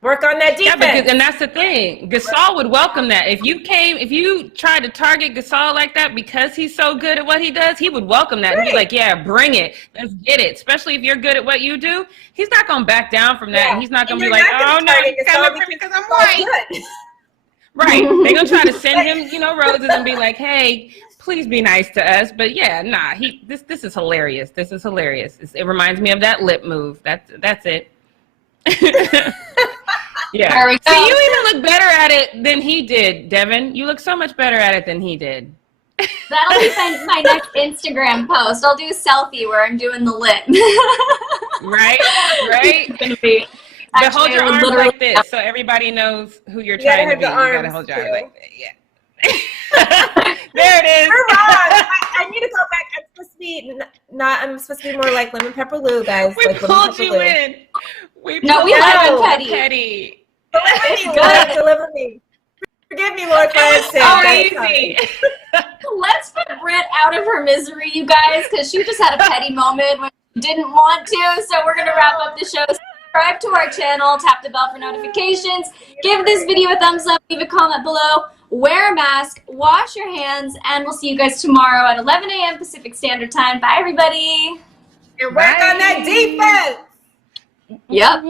Work on that defense. Yeah, and that's the thing. Gasol would welcome that. If you tried to target Gasol like that because he's so good at what he does, he would welcome that. Right. He'd be like, yeah, bring it. Let's get it. Especially if you're good at what you do. He's not going to back down from that. And he's not going to be like, oh, no, you're coming for me because I'm white. Right. They're going to try to send him, roses and be like, hey, please be nice to us. But yeah, this is hilarious. This is hilarious. It reminds me of that lip move. That's it. Yeah. See, you even look better at it than he did, Devin. You look so much better at it than he did. That'll be my next Instagram post. I'll do a selfie where I'm doing the lip. Right. It's gonna be. But hold your arms like this so everybody knows who you're trying to be. You gotta hold your arms like that. Yeah. There it is. You're wrong. I need to go back. I'm supposed to be more like Lemon Pepper Lou, guys. We pulled you in. We love Petty. Deliver me. Forgive me, Lord, for I have sinned. So easy. Let's put Britt out of her misery, you guys, because she just had a petty moment when she didn't want to. So we're going to wrap up the show. Subscribe to our channel, tap the bell for notifications, give this video a thumbs up, leave a comment below, wear a mask, wash your hands, and we'll see you guys tomorrow at 11 a.m. Pacific Standard Time. Bye, everybody. And work on that defense. Yep.